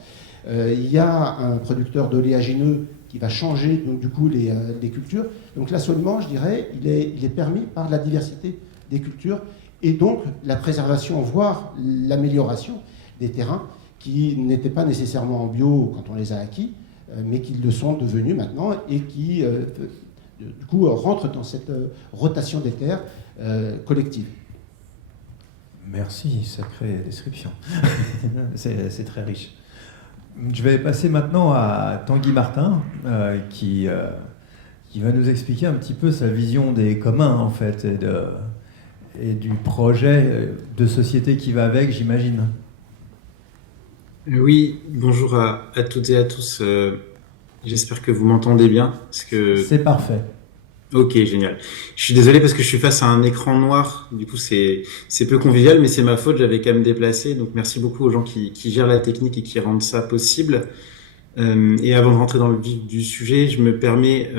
Il y a un producteur d'oléagineux qui va changer donc, du coup les cultures. Donc l'assolement, je dirais, il est permis par la diversité des cultures et donc la préservation, voire l'amélioration des terrains qui n'étaient pas nécessairement en bio quand on les a acquis, mais qui le sont devenus maintenant et qui, du coup, rentrent dans cette rotation des terres collective. Merci, sacrée description. C'est très riche. Je vais passer maintenant à Tanguy Martin, qui va nous expliquer un petit peu sa vision des communs, en fait, et du projet de société qui va avec, j'imagine. Oui, bonjour à toutes et à tous. J'espère que vous m'entendez bien. C'est parfait. Ok, génial. Je suis désolé parce que je suis face à un écran noir. Du coup, c'est peu convivial, mais c'est ma faute. J'avais qu'à me déplacer. Donc, merci beaucoup aux gens qui gèrent la technique et qui rendent ça possible. Et avant de rentrer dans le vif du sujet, je me permets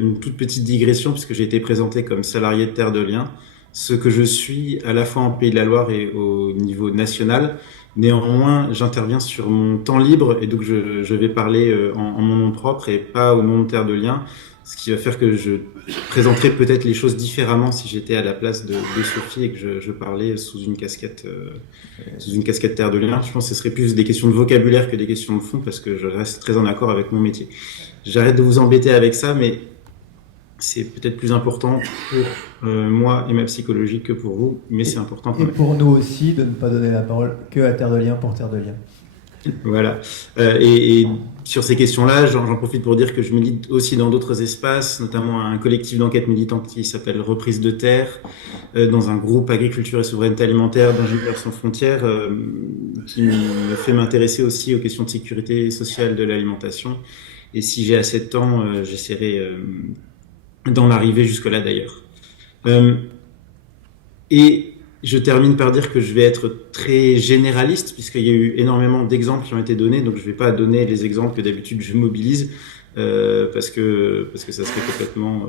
une toute petite digression puisque j'ai été présenté comme salarié de Terre de Liens, ce que je suis à la fois en Pays de la Loire et au niveau national. Néanmoins, j'interviens sur mon temps libre et donc je vais parler en mon nom propre et pas au nom de Terre de Liens, ce qui va faire que je présenterai peut-être les choses différemment si j'étais à la place de Sophie et que je parlais sous une casquette Terre de Liens. Je pense que ce serait plus des questions de vocabulaire que des questions de fond parce que je reste très en accord avec mon métier. J'arrête de vous embêter avec ça, mais c'est peut-être plus important pour moi et ma psychologie que pour vous, mais c'est important quand même. Et pour nous aussi, de ne pas donner la parole que à Terre de Liens pour Terre de Liens. Voilà. Et sur ces questions-là, j'en profite pour dire que je milite aussi dans d'autres espaces, notamment un collectif d'enquête militante qui s'appelle Reprise de Terre, dans un groupe Agriculture et Souveraineté Alimentaire d'Ingénieurs sans frontières, qui me fait m'intéresser aussi aux questions de sécurité sociale de l'alimentation. Et si j'ai assez de temps, j'essaierai d'en arriver jusque-là d'ailleurs. Et je termine par dire que je vais être très généraliste puisqu'il y a eu énormément d'exemples qui ont été donnés, donc je ne vais pas donner les exemples que d'habitude je mobilise parce que ça serait complètement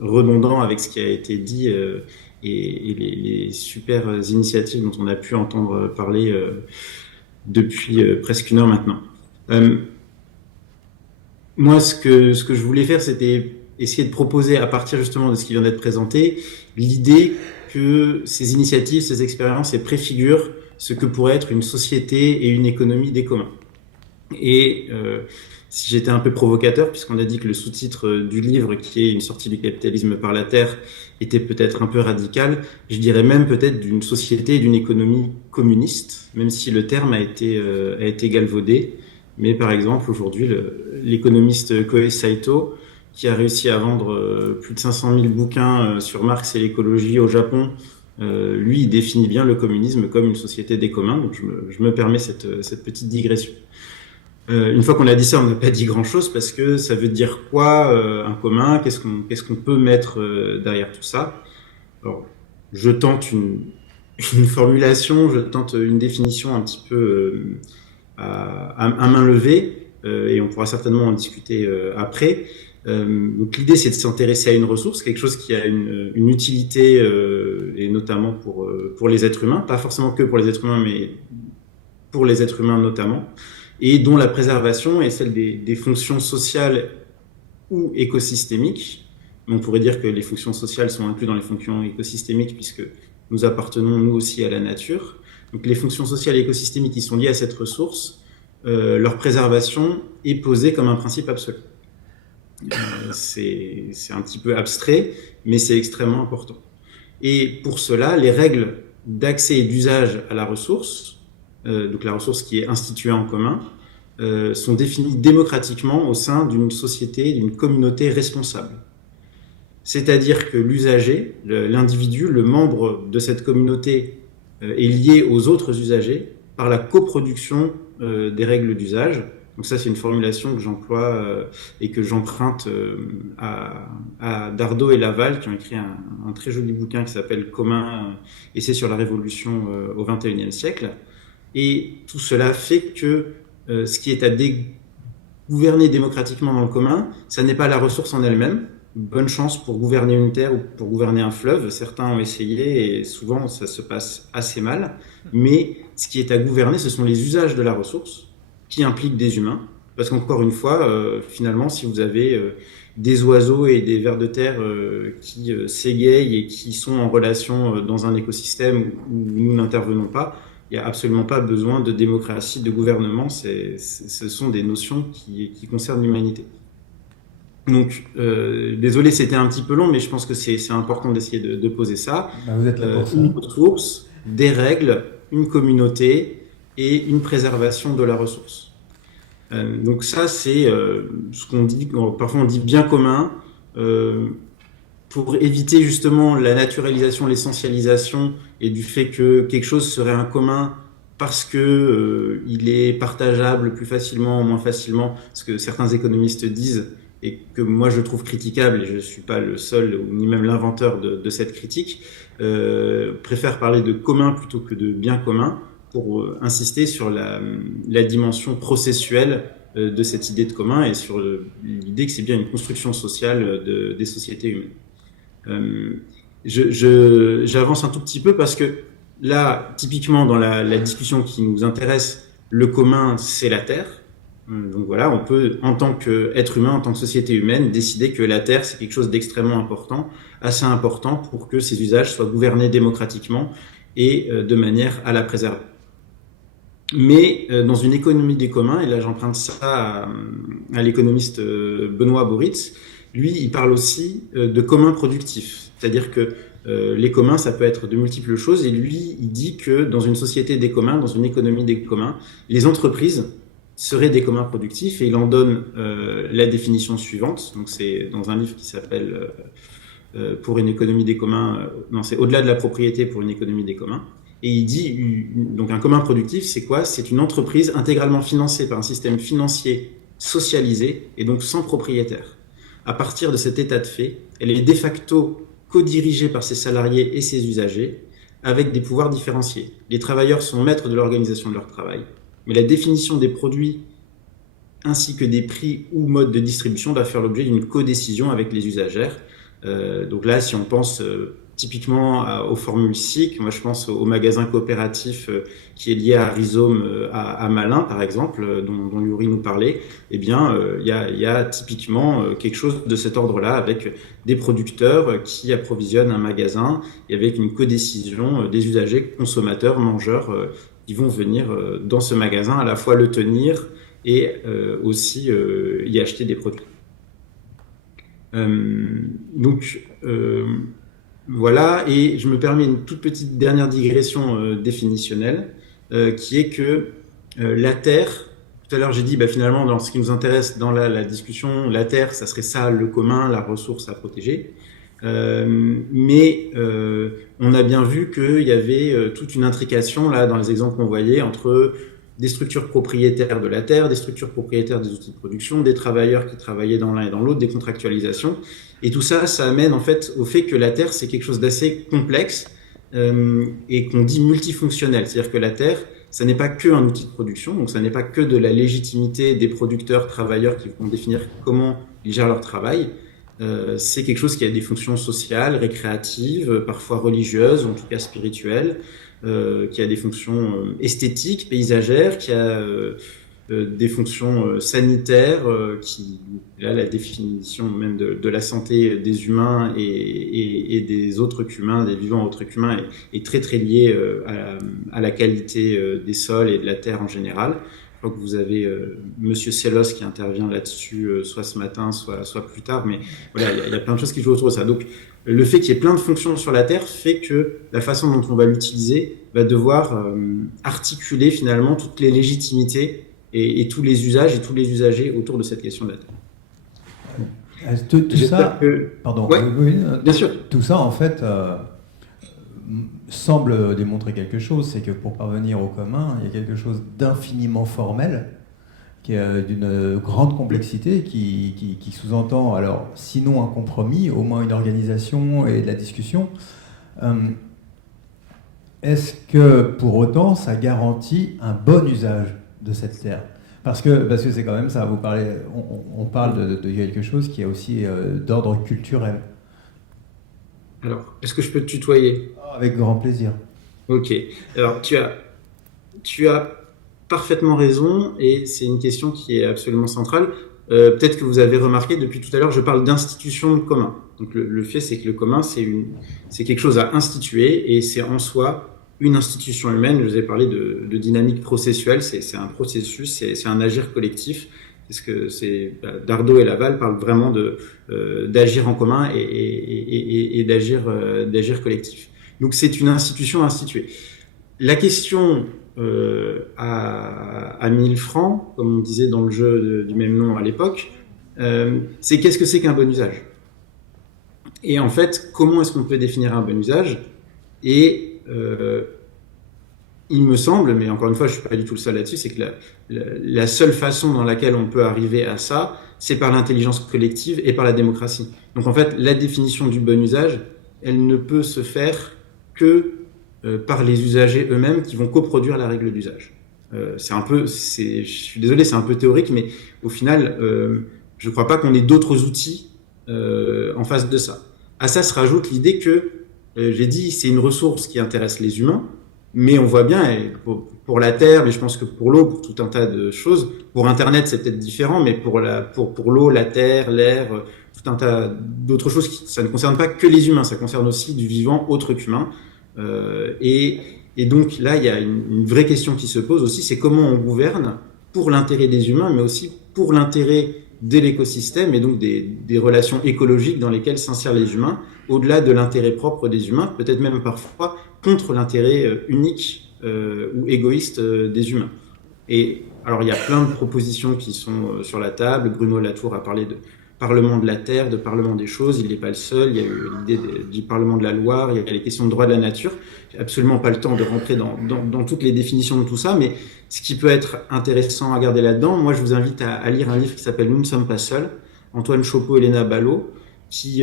redondant avec ce qui a été dit et les super initiatives dont on a pu entendre parler depuis presque une heure maintenant. Moi, ce que je voulais faire, c'était essayer de proposer à partir justement de ce qui vient d'être présenté, l'idée que ces initiatives, ces expériences, elles préfigurent ce que pourrait être une société et une économie des communs. Et si j'étais un peu provocateur, puisqu'on a dit que le sous-titre du livre, qui est une sortie du capitalisme par la terre, était peut-être un peu radical, je dirais même peut-être d'une société et d'une économie communiste, même si le terme a été galvaudé. Mais par exemple, aujourd'hui, l'économiste Kohei Saito, qui a réussi à vendre plus de 500 000 bouquins sur Marx et l'écologie au Japon, lui, il définit bien le communisme comme une société des communs. Donc je me permets cette petite digression. Une fois qu'on a dit ça, on n'a pas dit grand-chose parce que ça veut dire quoi un commun? Qu'est-ce qu'on peut mettre derrière tout ça? Alors, je tente une formulation, je tente une définition un petit peu à main levée, et on pourra certainement en discuter après. Donc l'idée, c'est de s'intéresser à une ressource, quelque chose qui a une utilité, et notamment pour les êtres humains, pas forcément que pour les êtres humains, mais pour les êtres humains notamment, et dont la préservation est celle des fonctions sociales ou écosystémiques. On pourrait dire que les fonctions sociales sont incluses dans les fonctions écosystémiques puisque nous appartenons nous aussi à la nature. Donc les fonctions sociales et écosystémiques qui sont liées à cette ressource, leur préservation est posée comme un principe absolu. C'est un petit peu abstrait, mais c'est extrêmement important. Et pour cela, les règles d'accès et d'usage à la ressource, donc la ressource qui est instituée en commun, sont définies démocratiquement au sein d'une société, d'une communauté responsable. C'est-à-dire que l'usager, l'individu, le membre de cette communauté est lié aux autres usagers par la coproduction des règles d'usage Donc ça, c'est une formulation que j'emploie et que j'emprunte à Dardot et Laval, qui ont écrit un très joli bouquin qui s'appelle Commun, essai sur la révolution au XXIe siècle. Et tout cela fait que ce qui est à gouverner démocratiquement dans le commun, ça n'est pas la ressource en elle-même. Bonne chance pour gouverner une terre ou pour gouverner un fleuve. Certains ont essayé et souvent ça se passe assez mal. Mais ce qui est à gouverner, ce sont les usages de la ressource qui impliquent des humains. Parce qu'encore une fois, finalement, si vous avez des oiseaux et des vers de terre qui s'égayent et qui sont en relation dans un écosystème où nous n'intervenons pas, il n'y a absolument pas besoin de démocratie, de gouvernement. Ce sont des notions qui concernent l'humanité. Donc, désolé, c'était un petit peu long, mais je pense que c'est important d'essayer de poser ça. Vous êtes là pour ça. Une ressource, des règles, une communauté et une préservation de la ressource. Donc ça, c'est ce qu'on dit, parfois on dit bien commun, pour éviter justement la naturalisation, l'essentialisation et du fait que quelque chose serait un commun parce que il est partageable plus facilement ou moins facilement, ce que certains économistes disent et que moi je trouve critiquable, et je ne suis pas le seul ni même l'inventeur de cette critique, préfère parler de commun plutôt que de bien commun pour insister sur la dimension processuelle de cette idée de commun et sur l'idée que c'est bien une construction sociale des sociétés humaines. J'avance un tout petit peu parce que là, typiquement dans la discussion qui nous intéresse, le commun, c'est la Terre. Donc voilà, on peut, en tant qu'être humain, en tant que société humaine, décider que la Terre, c'est quelque chose d'extrêmement important, assez important pour que ses usages soient gouvernés démocratiquement et de manière à la préserver. Mais dans une économie des communs, et là j'emprunte ça à l'économiste Benoît Boritz, lui, il parle aussi de communs productifs. C'est-à-dire que les communs, ça peut être de multiples choses, et lui, il dit que dans une société des communs, dans une économie des communs, les entreprises seraient des communs productifs, et il en donne la définition suivante. Donc c'est dans un livre qui s'appelle Pour une économie des communs, non, c'est Au-delà de la propriété pour une économie des communs. Et il dit, donc un commun productif, c'est quoi? C'est une entreprise intégralement financée par un système financier socialisé et donc sans propriétaire. À partir de cet état de fait, elle est de facto co-dirigée par ses salariés et ses usagers avec des pouvoirs différenciés. Les travailleurs sont maîtres de l'organisation de leur travail, mais la définition des produits ainsi que des prix ou modes de distribution doit faire l'objet d'une co-décision avec les usagères. Donc là, si on pense typiquement aux formules SIC, moi je pense au magasin coopératif qui est lié à Rhizome à Malin par exemple, dont Yuri nous parlait, eh bien il y a typiquement quelque chose de cet ordre-là avec des producteurs qui approvisionnent un magasin et avec une codécision des usagers, consommateurs, mangeurs qui vont venir dans ce magasin à la fois le tenir et aussi y acheter des produits. Voilà, et je me permets une toute petite dernière digression définitionnelle, qui est que la Terre, tout à l'heure j'ai dit, finalement, dans ce qui nous intéresse dans la discussion, la Terre, ça serait ça, le commun, la ressource à protéger. Mais on a bien vu qu'il y avait toute une intrication, là, dans les exemples qu'on voyait, entre des structures propriétaires de la terre, des structures propriétaires des outils de production, des travailleurs qui travaillaient dans l'un et dans l'autre, des contractualisations. Et tout ça, ça amène en fait au fait que la terre, c'est quelque chose d'assez complexe et qu'on dit multifonctionnel. C'est-à-dire que la terre, ça n'est pas qu'un outil de production, donc ça n'est pas que de la légitimité des producteurs, travailleurs qui vont définir comment ils gèrent leur travail. C'est quelque chose qui a des fonctions sociales, récréatives, parfois religieuses, en tout cas spirituelles, qui a des fonctions esthétiques, paysagères, qui a des fonctions sanitaires, qui, là, la définition même de la santé des humains et des autres qu'humains, des vivants autres qu'humains, est très très liée à la qualité des sols et de la terre en général. Je crois que vous avez Monsieur Sellos qui intervient là-dessus, soit ce matin, soit plus tard, mais voilà, il y a plein de choses qui jouent autour de ça. Donc, le fait qu'il y ait plein de fonctions sur la Terre fait que la façon dont on va l'utiliser va devoir articuler finalement toutes les légitimités et tous les usages et tous les usagers autour de cette question de la Terre. Tout ça, pardon, ouais, oui, bien sûr. Tout ça en fait semble démontrer quelque chose, c'est que pour parvenir au commun, il y a quelque chose d'infiniment formel qui est d'une grande complexité, qui sous-entend, alors, sinon un compromis, au moins une organisation et de la discussion. Est-ce que, pour autant, ça garantit un bon usage de cette terre ? Parce que c'est quand même ça, vous parlez, on parle de quelque chose qui est aussi d'ordre culturel. Alors, est-ce que je peux te tutoyer ? Avec grand plaisir. Ok. Alors, tu as parfaitement raison, et c'est une question qui est absolument centrale. Peut-être que vous avez remarqué, depuis tout à l'heure, je parle d'institution de commun. Donc, le fait, c'est que le commun, c'est quelque chose à instituer, et c'est en soi une institution humaine. Je vous ai parlé de dynamique processuelle, c'est un processus, c'est un agir collectif. Dardot et Laval parlent vraiment d'agir en commun et d'agir collectif. Donc c'est une institution instituée. La question à 1000 francs, comme on disait dans le jeu du même nom à l'époque, c'est qu'est-ce que c'est qu'un bon usage ? Et en fait, comment est-ce qu'on peut définir un bon usage ? Et il me semble, mais encore une fois, je ne suis pas du tout le seul là-dessus, c'est que la seule façon dans laquelle on peut arriver à ça, c'est par l'intelligence collective et par la démocratie. Donc en fait, la définition du bon usage, elle ne peut se faire que par les usagers eux-mêmes qui vont coproduire la règle d'usage. Je suis désolé, c'est un peu théorique, mais au final, je ne crois pas qu'on ait d'autres outils en face de ça. À ça se rajoute l'idée que, j'ai dit, c'est une ressource qui intéresse les humains, mais on voit bien, et pour la Terre, mais je pense que pour l'eau, pour tout un tas de choses, pour Internet c'est peut-être différent, mais pour l'eau, la Terre, l'air, tout un tas d'autres choses, ça ne concerne pas que les humains, ça concerne aussi du vivant autre qu'humain. Et donc là, il y a une vraie question qui se pose aussi, c'est comment on gouverne pour l'intérêt des humains, mais aussi pour l'intérêt de l'écosystème et donc des relations écologiques dans lesquelles s'insèrent les humains, au-delà de l'intérêt propre des humains, peut-être même parfois contre l'intérêt unique ou égoïste des humains. Et alors il y a plein de propositions qui sont sur la table. Bruno Latour a parlé de Parlement de la Terre, de Parlement des choses, il n'est pas le seul. Il y a eu l'idée du Parlement de la Loire, il y a les questions de droit de la nature. J'ai absolument pas le temps de rentrer dans toutes les définitions de tout ça, mais ce qui peut être intéressant à regarder là-dedans, moi je vous invite à lire un livre qui s'appelle Nous ne sommes pas seuls, Antoine Chopeau et Léna Ballot, qui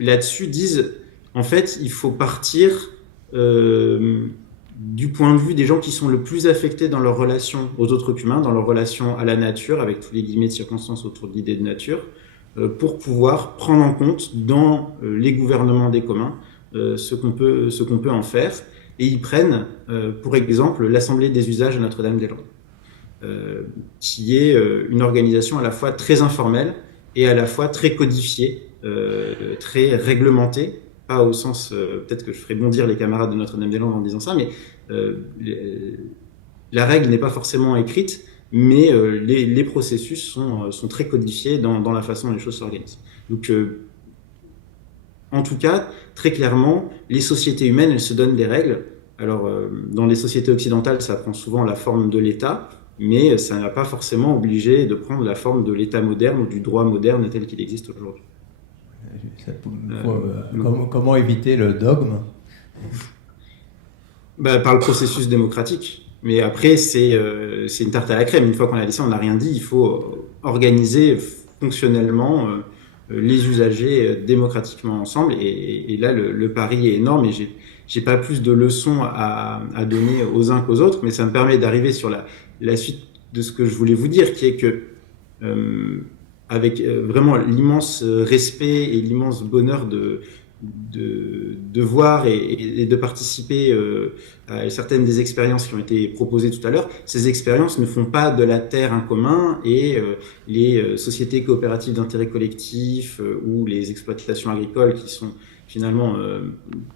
là-dessus disent, en fait, il faut partir du point de vue des gens qui sont le plus affectés dans leur relation aux autres qu'humains, dans leur relation à la nature, avec tous les guillemets de circonstances autour de l'idée de nature, pour pouvoir prendre en compte dans les gouvernements des communs ce qu'on peut en faire. Et ils prennent, pour exemple, l'Assemblée des usages à Notre-Dame-des-Landes, qui est une organisation à la fois très informelle et à la fois très codifiée, très réglementée, pas au sens, peut-être que je ferai bondir les camarades de Notre-Dame-des-Landes en disant ça, mais la règle n'est pas forcément écrite, mais les processus sont très codifiés dans la façon dont les choses s'organisent. Donc, en tout cas, très clairement, les sociétés humaines, elles se donnent des règles. Alors, dans les sociétés occidentales, ça prend souvent la forme de l'État, mais ça n'a pas forcément obligé de prendre la forme de l'État moderne ou du droit moderne tel qu'il existe aujourd'hui. Comment éviter le dogme ? Par le processus démocratique. Mais après, c'est une tarte à la crème. Une fois qu'on a dit ça, on n'a rien dit. Il faut organiser fonctionnellement les usagers démocratiquement ensemble. Et là, le pari est énorme. Et j'ai pas plus de leçons à donner aux uns qu'aux autres, mais ça me permet d'arriver sur la suite de ce que je voulais vous dire, qui est que avec vraiment l'immense respect et l'immense bonheur de voir et de participer à certaines des expériences qui ont été proposées tout à l'heure. Ces expériences ne font pas de la terre un commun, et les sociétés coopératives d'intérêt collectif ou les exploitations agricoles qui sont finalement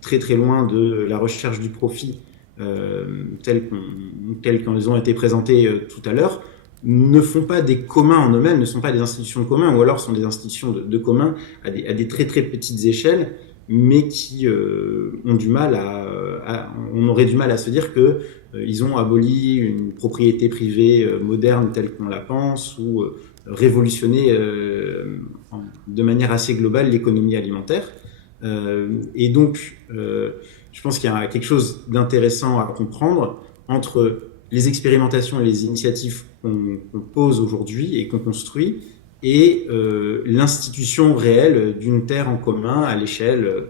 très très loin de la recherche du profit telles qu'elles ont été présentées tout à l'heure, ne font pas des communs en eux-mêmes, ne sont pas des institutions de commun, ou alors sont des institutions de commun à des très très petites échelles, mais qui ont du mal on aurait du mal à se dire que ils ont aboli une propriété privée moderne telle qu'on la pense, ou révolutionné de manière assez globale l'économie alimentaire. Et donc, je pense qu'il y a quelque chose d'intéressant à comprendre entre les expérimentations et les initiatives qu'on pose aujourd'hui et qu'on construit, et l'institution réelle d'une terre en commun à l'échelle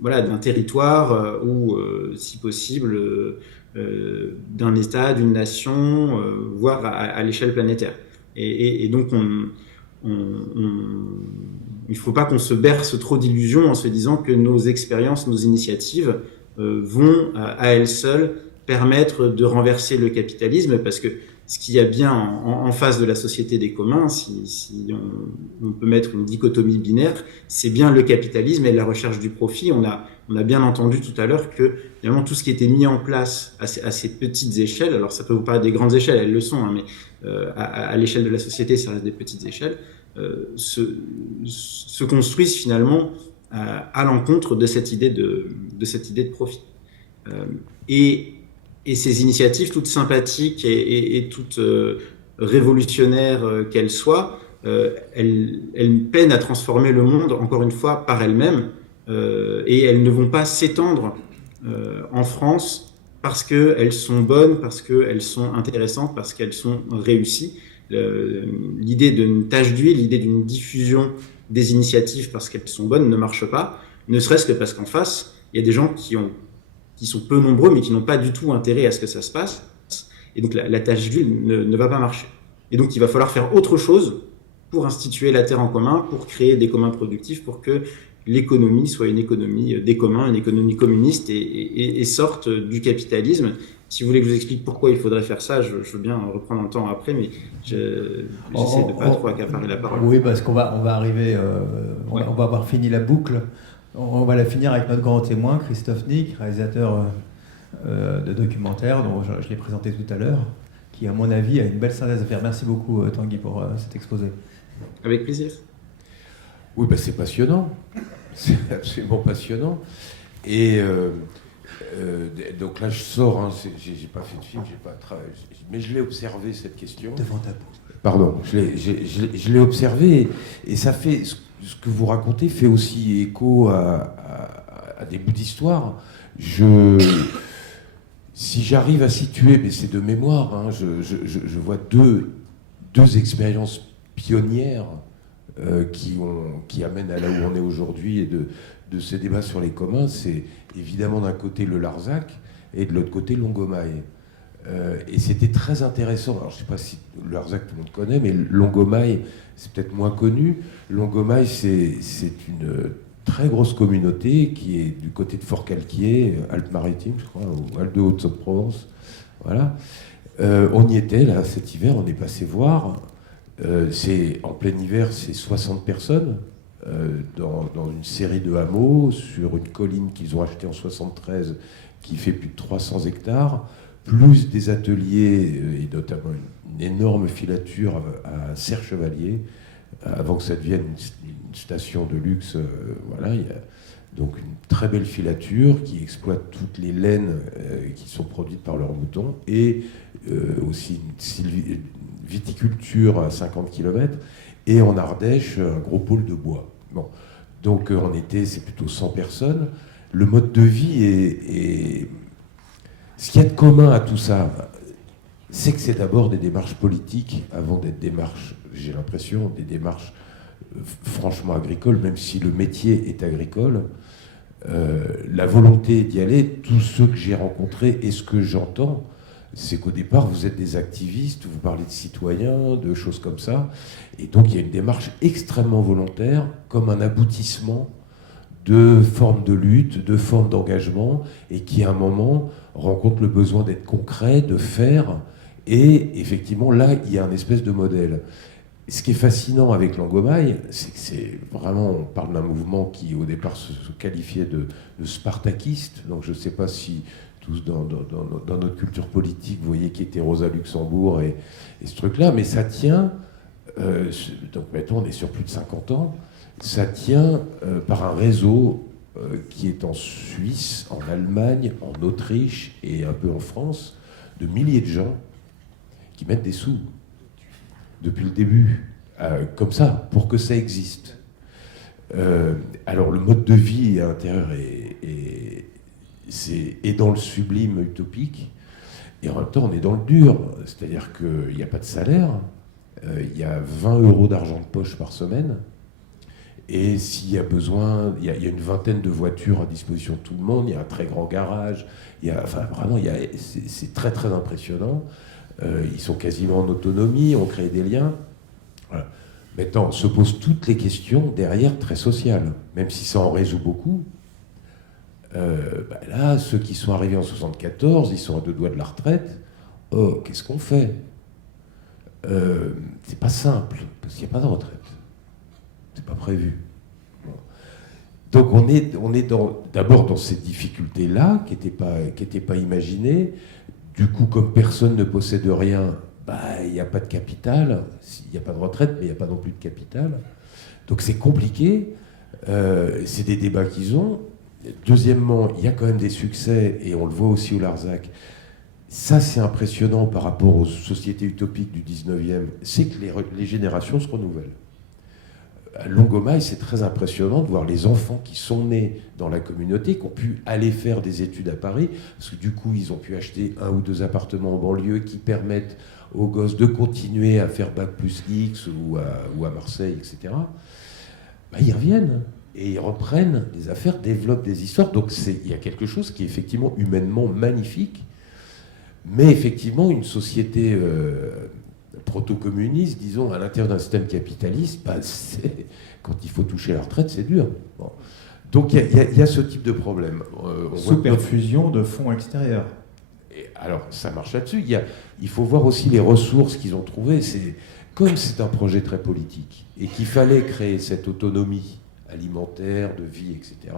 voilà, d'un territoire ou, si possible, d'un État, d'une nation, voire à l'échelle planétaire. Et donc, il ne faut pas qu'on se berce trop d'illusions en se disant que nos expériences, nos initiatives vont à elles seules permettre de renverser le capitalisme, parce que ce qu'il y a bien en face de la société des communs, si on peut mettre une dichotomie binaire, c'est bien le capitalisme et la recherche du profit. On a bien entendu tout à l'heure que finalement tout ce qui était mis en place à ces petites échelles, alors ça peut vous paraître des grandes échelles, elles le sont, hein, mais à l'échelle de la société, ça reste des petites échelles, se construisent finalement à l'encontre de cette idée de profit. Et ces initiatives, toutes sympathiques et toutes révolutionnaires qu'elles soient, elles peinent à transformer le monde, encore une fois, par elles-mêmes, et elles ne vont pas s'étendre en France parce qu'elles sont bonnes, parce qu'elles sont intéressantes, parce qu'elles sont réussies. L'idée d'une tache d'huile, l'idée d'une diffusion des initiatives parce qu'elles sont bonnes ne marche pas, ne serait-ce que parce qu'en face, il y a des gens qui sont peu nombreux, mais qui n'ont pas du tout intérêt à ce que ça se passe. Et donc la tache d'huile ne va pas marcher. Et donc il va falloir faire autre chose pour instituer la terre en commun, pour créer des communs productifs, pour que l'économie soit une économie des communs, une économie communiste, et sorte du capitalisme. Si vous voulez que je vous explique pourquoi il faudrait faire ça, je veux bien reprendre un temps après, mais j'essaie de ne pas trop accaparer la parole. Oui, parce qu'on va arriver, on va avoir fini la boucle. On va la finir avec notre grand témoin, Christophe Nick, réalisateur de documentaires, dont je l'ai présenté tout à l'heure, qui, à mon avis, a une belle synthèse à faire. Merci beaucoup, Tanguy, pour cet exposé. Avec plaisir. Oui, bah c'est passionnant. C'est absolument passionnant. Et donc là, je sors, hein, j'ai pas fait de film, j'ai pas travaillé, mais je l'ai observé, cette question. Devant ta bouche. Pardon, je l'ai observé, et ça fait... Ce que vous racontez fait aussi écho à des bouts d'histoire. Si j'arrive à situer, mais c'est de mémoire, hein, je vois deux expériences pionnières qui amènent à là où on est aujourd'hui et de ces débats sur les communs. C'est évidemment d'un côté le Larzac et de l'autre côté Longomaille. Et c'était très intéressant. Alors, je ne sais pas si le Larzac, tout le monde connaît, mais Longomaille, c'est peut-être moins connu. Longomaille, c'est une très grosse communauté qui est du côté de Fort-Calquier, Alpes-Maritimes, je crois, ou Alpes de Haute-Provence. Voilà. On y était, là, cet hiver, on est passé voir. En plein hiver, c'est 60 personnes dans une série de hameaux sur une colline qu'ils ont achetée en 73 qui fait plus de 300 hectares, plus des ateliers, et notamment une énorme filature à Serre-Chevalier, avant que ça devienne une station de luxe. Voilà, il y a donc une très belle filature qui exploite toutes les laines qui sont produites par leurs moutons, et aussi une viticulture à 50 km, et en Ardèche, un gros pôle de bois. Bon. Donc en été, c'est plutôt 100 personnes. Le mode de vie est... Ce qu'il y a de commun à tout ça, c'est que c'est d'abord des démarches politiques avant d'être démarches, j'ai l'impression, des démarches franchement agricoles, même si le métier est agricole. La volonté d'y aller, tous ceux que j'ai rencontrés et ce que j'entends, c'est qu'au départ, vous êtes des activistes, vous parlez de citoyens, de choses comme ça, et donc il y a une démarche extrêmement volontaire, comme un aboutissement de formes de lutte, de formes d'engagement, et qui à un moment rencontre le besoin d'être concret, de faire, et effectivement là il y a un espèce de modèle. Ce qui est fascinant avec Longomaille, c'est que c'est vraiment, on parle d'un mouvement qui au départ se qualifiait de spartakiste, donc je ne sais pas si tous dans notre culture politique vous voyez qui était Rosa Luxembourg et ce truc-là, mais ça tient, donc maintenant on est sur plus de 50 ans, ça tient par un réseau qui est en Suisse, en Allemagne, en Autriche et un peu en France, de milliers de gens qui mettent des sous depuis le début, comme ça, pour que ça existe. Alors le mode de vie à l'intérieur est dans le sublime utopique, Et en même temps, on est dans le dur. C'est-à-dire qu'il n'y a pas de salaire, il y a 20 € d'argent de poche par semaine. Et s'il y a besoin, il y a une vingtaine de voitures à disposition de tout le monde, il y a un très grand garage, vraiment, c'est très très impressionnant. Ils sont quasiment en autonomie, on crée des liens. Voilà. Maintenant, on se pose toutes les questions derrière très sociales, même si ça en résout beaucoup. Là, ceux qui sont arrivés en 74, ils sont à 2 doigts de la retraite. Oh, qu'est-ce qu'on fait? C'est pas simple, parce qu'il n'y a pas de retraite. C'est pas prévu. Bon. Donc on est d'abord dans cette difficulté-là, qui n'était pas imaginée. Du coup, comme personne ne possède rien, il n'y a pas de capital. Il n'y a pas de retraite, mais il n'y a pas non plus de capital. Donc c'est compliqué. C'est des débats qu'ils ont. Deuxièmement, il y a quand même des succès, et on le voit aussi au Larzac. Ça, c'est impressionnant par rapport aux sociétés utopiques du 19e, c'est que les générations se renouvellent. À Longomaille, c'est très impressionnant de voir les enfants qui sont nés dans la communauté, qui ont pu aller faire des études à Paris, parce que du coup, ils ont pu acheter 1 ou 2 appartements en banlieue qui permettent aux gosses de continuer à faire Bac plus X ou à Marseille, etc. Ils reviennent et ils reprennent les affaires, développent des histoires. Donc il y a quelque chose qui est effectivement humainement magnifique, mais effectivement une société proto-communiste, disons, à l'intérieur d'un système capitaliste, quand il faut toucher la retraite, c'est dur. Bon. Donc il y a ce type de problème. Sous perfusion de fonds extérieurs. Et alors, ça marche là-dessus. Il faut voir aussi les ressources qu'ils ont trouvées. Comme c'est un projet très politique et qu'il fallait créer cette autonomie alimentaire, de vie, etc.,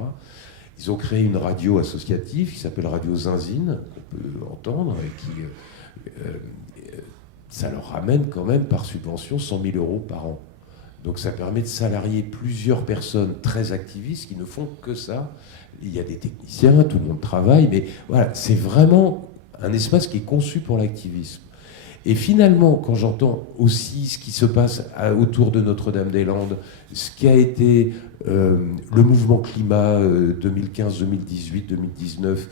ils ont créé une radio associative qui s'appelle Radio Zinzine, qu'on peut entendre, et qui... ça leur ramène quand même par subvention 100 000 € par an. Donc ça permet de salarier plusieurs personnes très activistes qui ne font que ça. Il y a des techniciens, tout le monde travaille, mais voilà, c'est vraiment un espace qui est conçu pour l'activisme. Et finalement, quand j'entends aussi ce qui se passe autour de Notre-Dame-des-Landes, ce qui a été le mouvement climat 2015, 2018, 2019,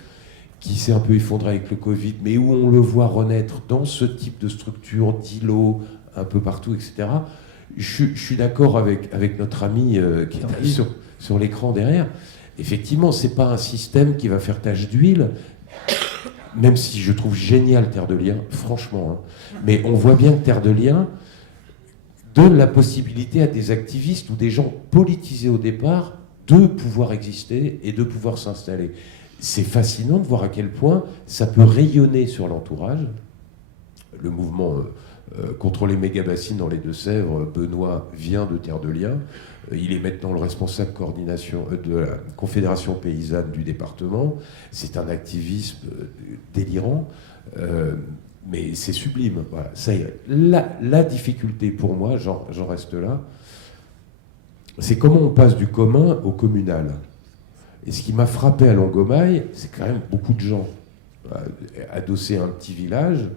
qui s'est un peu effondré avec le Covid, mais où on le voit renaître dans ce type de structure, d'îlots, un peu partout, etc. Je suis d'accord avec notre ami qui est sur l'écran derrière. Effectivement, ce n'est pas un système qui va faire tache d'huile, même si je trouve génial Terre de Liens, franchement. Mais on voit bien que Terre de Liens donne la possibilité à des activistes ou des gens politisés au départ de pouvoir exister et de pouvoir s'installer. C'est fascinant de voir à quel point ça peut rayonner sur l'entourage. Le mouvement contre les méga-bassines dans les Deux-Sèvres, Benoît vient de Terre de Liens. Il est maintenant le responsable coordination de la Confédération paysanne du département. C'est un activisme délirant, mais c'est sublime. Voilà, ça y est. La difficulté pour moi, j'en reste là, c'est comment on passe du commun au communal. Et ce qui m'a frappé à Longomaille, c'est quand même beaucoup de gens adossés à un petit village.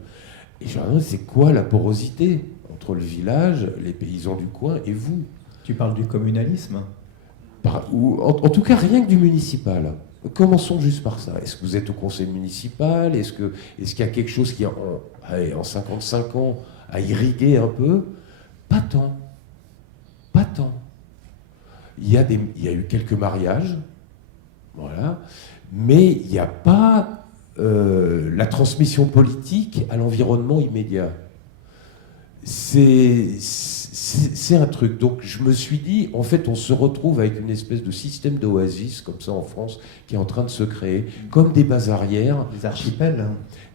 Et je me demande, c'est quoi la porosité entre le village, les paysans du coin et vous? Tu parles du communalisme? En tout cas, rien que du municipal. Commençons juste par ça. Est-ce que vous êtes au conseil municipal? Est-ce qu'il y a quelque chose qui, en 55 ans, a irrigué un peu? Pas tant. Pas tant. Il y a eu quelques mariages, voilà, mais il n'y a pas la transmission politique à l'environnement immédiat. C'est un truc. Donc je me suis dit, en fait, on se retrouve avec une espèce de système d'oasis, comme ça en France, qui est en train de se créer, comme des bases arrières. Des archipels.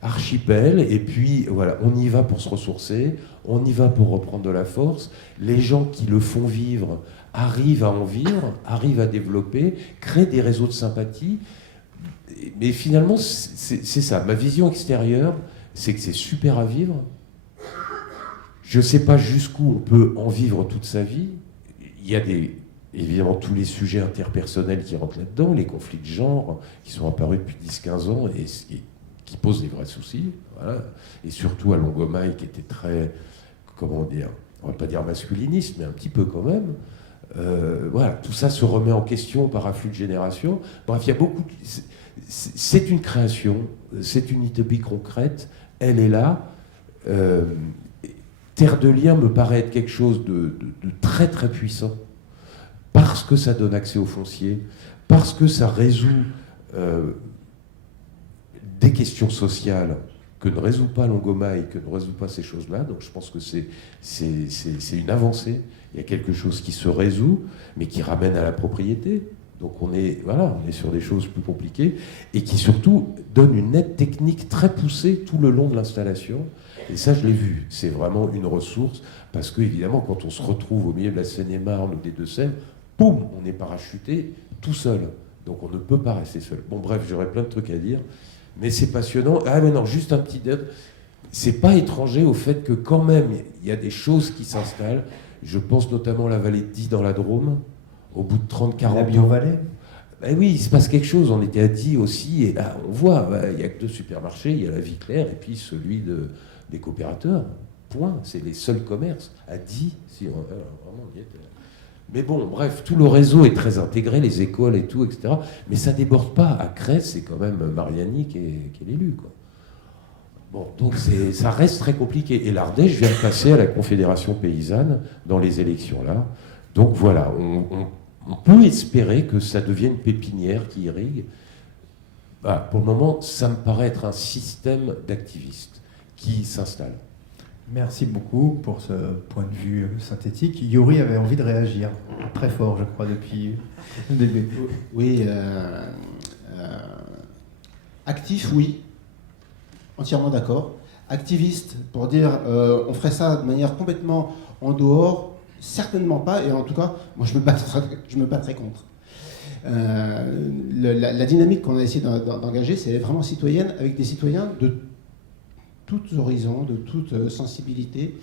Archipels, et puis voilà, on y va pour se ressourcer, on y va pour reprendre de la force. Les gens qui le font vivre arrivent à en vivre, arrivent à développer, créent des réseaux de sympathie. Mais finalement, c'est ça. Ma vision extérieure, c'est que c'est super à vivre. Je ne sais pas jusqu'où on peut en vivre toute sa vie. Il y a évidemment tous les sujets interpersonnels qui rentrent là-dedans, les conflits de genre qui sont apparus depuis 10-15 ans et qui posent des vrais soucis. Voilà. Et surtout à Longomaille, qui était très, comment dire, on ne va pas dire masculiniste, mais un petit peu quand même. Voilà, tout ça se remet en question par afflux de générations. Bref, il y a beaucoup. C'est une création, c'est une utopie concrète. elle est là. Terre de Liens me paraît être quelque chose de très très puissant, parce que ça donne accès au foncier, parce que ça résout des questions sociales que ne résout pas Longomaille, que ne résout pas ces choses-là. Donc je pense que c'est une avancée. Il y a quelque chose qui se résout, mais qui ramène à la propriété. Donc on est sur des choses plus compliquées, et qui surtout donne une aide technique très poussée tout le long de l'installation. Et ça, je l'ai vu. C'est vraiment une ressource, parce que évidemment, quand on se retrouve au milieu de la Seine-et-Marne ou des Deux-Sèvres, boum, on est parachuté tout seul. Donc on ne peut pas rester seul. Bon, bref, j'aurais plein de trucs à dire, mais c'est passionnant. Ah, mais non, juste un petit détail. C'est pas étranger au fait que quand même, il y a des choses qui s'installent. Je pense notamment à la vallée de Die dans la Drôme, au bout de 30-40 ans. La Bio-Vallée. Ben oui, il se passe quelque chose. On était à Die aussi, et là, on voit, il n'y a que 2 supermarchés, il y a la Vie Claire et puis celui des coopérateurs. Point. C'est les seuls commerces. À Die, si vraiment on y était. Mais bon, bref, tout le réseau est très intégré, les écoles et tout, etc. Mais ça déborde pas. À Crest, c'est quand même Mariani qui est l'élu, quoi. Bon, donc ça reste très compliqué. Et l'Ardèche vient de passer à la Confédération paysanne dans les élections là. Donc voilà, on peut espérer que ça devienne une pépinière qui irrigue. Bah, pour le moment, ça me paraît être un système d'activistes qui s'installe. Merci beaucoup pour ce point de vue synthétique. Yuri avait envie de réagir très fort, je crois, depuis le début. Oui, actif, oui, entièrement d'accord. Activiste, pour dire on ferait ça de manière complètement en dehors, certainement pas, et en tout cas, moi je me battrais contre. La dynamique qu'on a essayé d'engager, c'est vraiment citoyenne, avec des citoyens de tous horizons, de toute sensibilité.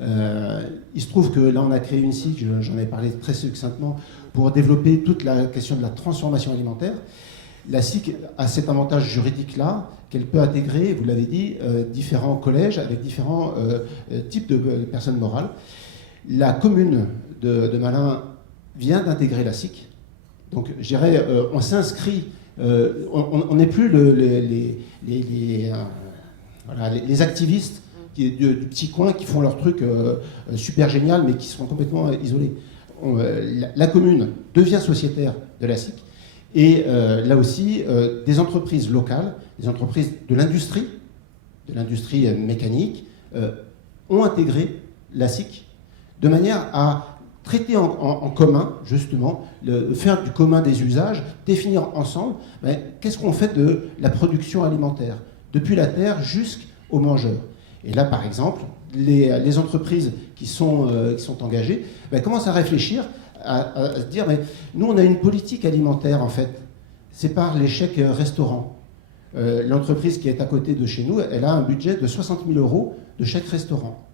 Il se trouve que là, on a créé une SIC, j'en ai parlé très succinctement, pour développer toute la question de la transformation alimentaire. La SIC a cet avantage juridique-là, qu'elle peut intégrer, vous l'avez dit, différents collèges avec différents types de personnes morales. La commune de Malins vient d'intégrer la SIC. Donc, je dirais, on s'inscrit, on n'est plus les activistes du petit coin qui font leur truc super génial, mais qui sont complètement isolés. La commune devient sociétaire de la SIC, et là aussi, des entreprises locales, des entreprises de l'industrie mécanique, ont intégré la SIC de manière à traiter en commun, justement, faire du commun des usages, définir ensemble qu'est-ce qu'on fait de la production alimentaire, depuis la terre jusqu'au mangeur. Et là, par exemple, les entreprises qui sont engagées commencent à réfléchir, à se dire, nous, on a une politique alimentaire, en fait. C'est par les chèques restaurants. L'entreprise qui est à côté de chez nous, elle a un budget de 60 000 € de chèques restaurant.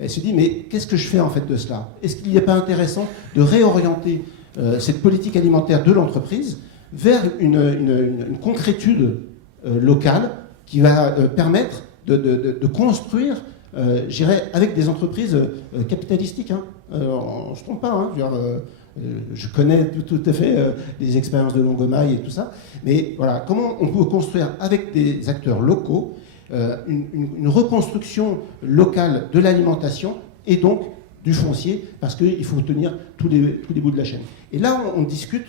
Elle se dit, mais qu'est-ce que je fais, en fait, de cela? Est-ce qu'il n'y a pas intéressant de réorienter cette politique alimentaire de l'entreprise vers une concrétude locale qui va permettre de construire, je dirais, avec des entreprises capitalistiques. On ne se trompe pas. Je connais tout à fait les expériences de Longomaille et tout ça. Mais voilà, comment on peut construire avec des acteurs locaux une reconstruction locale de l'alimentation et donc du foncier, parce qu'il faut tenir tous les bouts de la chaîne. Et là, on discute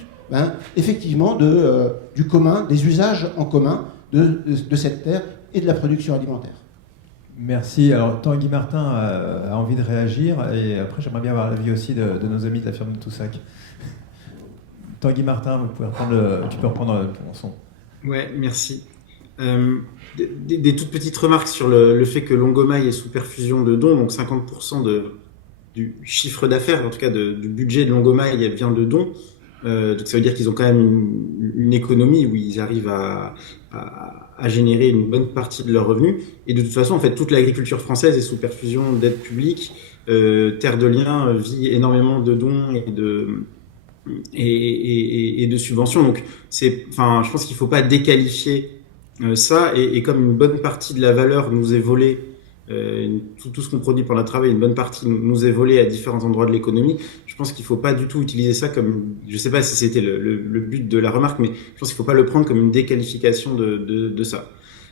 effectivement du commun, des usages en commun de cette terre et de la production alimentaire. Merci. Alors, Tanguy Martin a envie de réagir, et après, j'aimerais bien avoir l'avis aussi de nos amis de la ferme de Toussac. Tanguy Martin, tu peux reprendre ton son. Ouais, merci. Des toutes petites remarques sur le fait que Longomaille est sous perfusion de dons, donc 50% du chiffre d'affaires, en tout cas du budget de Longomaille vient de dons. Donc ça veut dire qu'ils ont quand même une économie où ils arrivent à générer une bonne partie de leurs revenus. Et de toute façon, en fait, toute l'agriculture française est sous perfusion d'aides publiques. Terre de Liens vit énormément de dons et de subventions. Donc, je pense qu'il ne faut pas déqualifier ça. Et comme une bonne partie de la valeur nous est volée, tout ce qu'on produit pour notre travail, une bonne partie nous est volée à différents endroits de l'économie, je pense qu'il ne faut pas du tout utiliser ça comme, je ne sais pas si c'était le but de la remarque, mais je pense qu'il ne faut pas le prendre comme une déqualification de ça.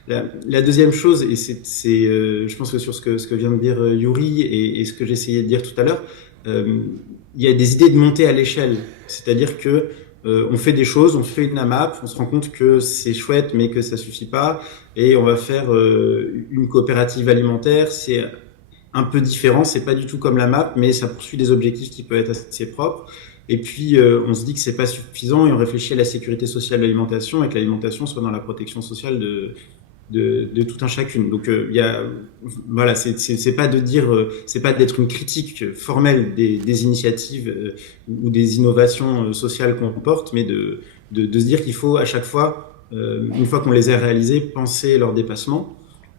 La deuxième chose, et je pense que sur ce que vient de dire Yuri et ce que j'essayais de dire tout à l'heure, il y a des idées de montée à l'échelle. C'est-à-dire que on fait des choses, on fait une AMAP, on se rend compte que c'est chouette mais que ça suffit pas, et on va faire une coopérative alimentaire. C'est un peu différent, c'est pas du tout comme la MAP, mais ça poursuit des objectifs qui peuvent être assez propres. Et puis on se dit que c'est pas suffisant et on réfléchit à la sécurité sociale de l'alimentation et que l'alimentation soit dans la protection sociale de tout un chacune. Donc voilà, c'est pas de dire, c'est pas d'être une critique formelle des initiatives ou des innovations sociales qu'on porte, mais de se dire qu'il faut à chaque fois, une fois qu'on les a réalisées, penser leur dépassement.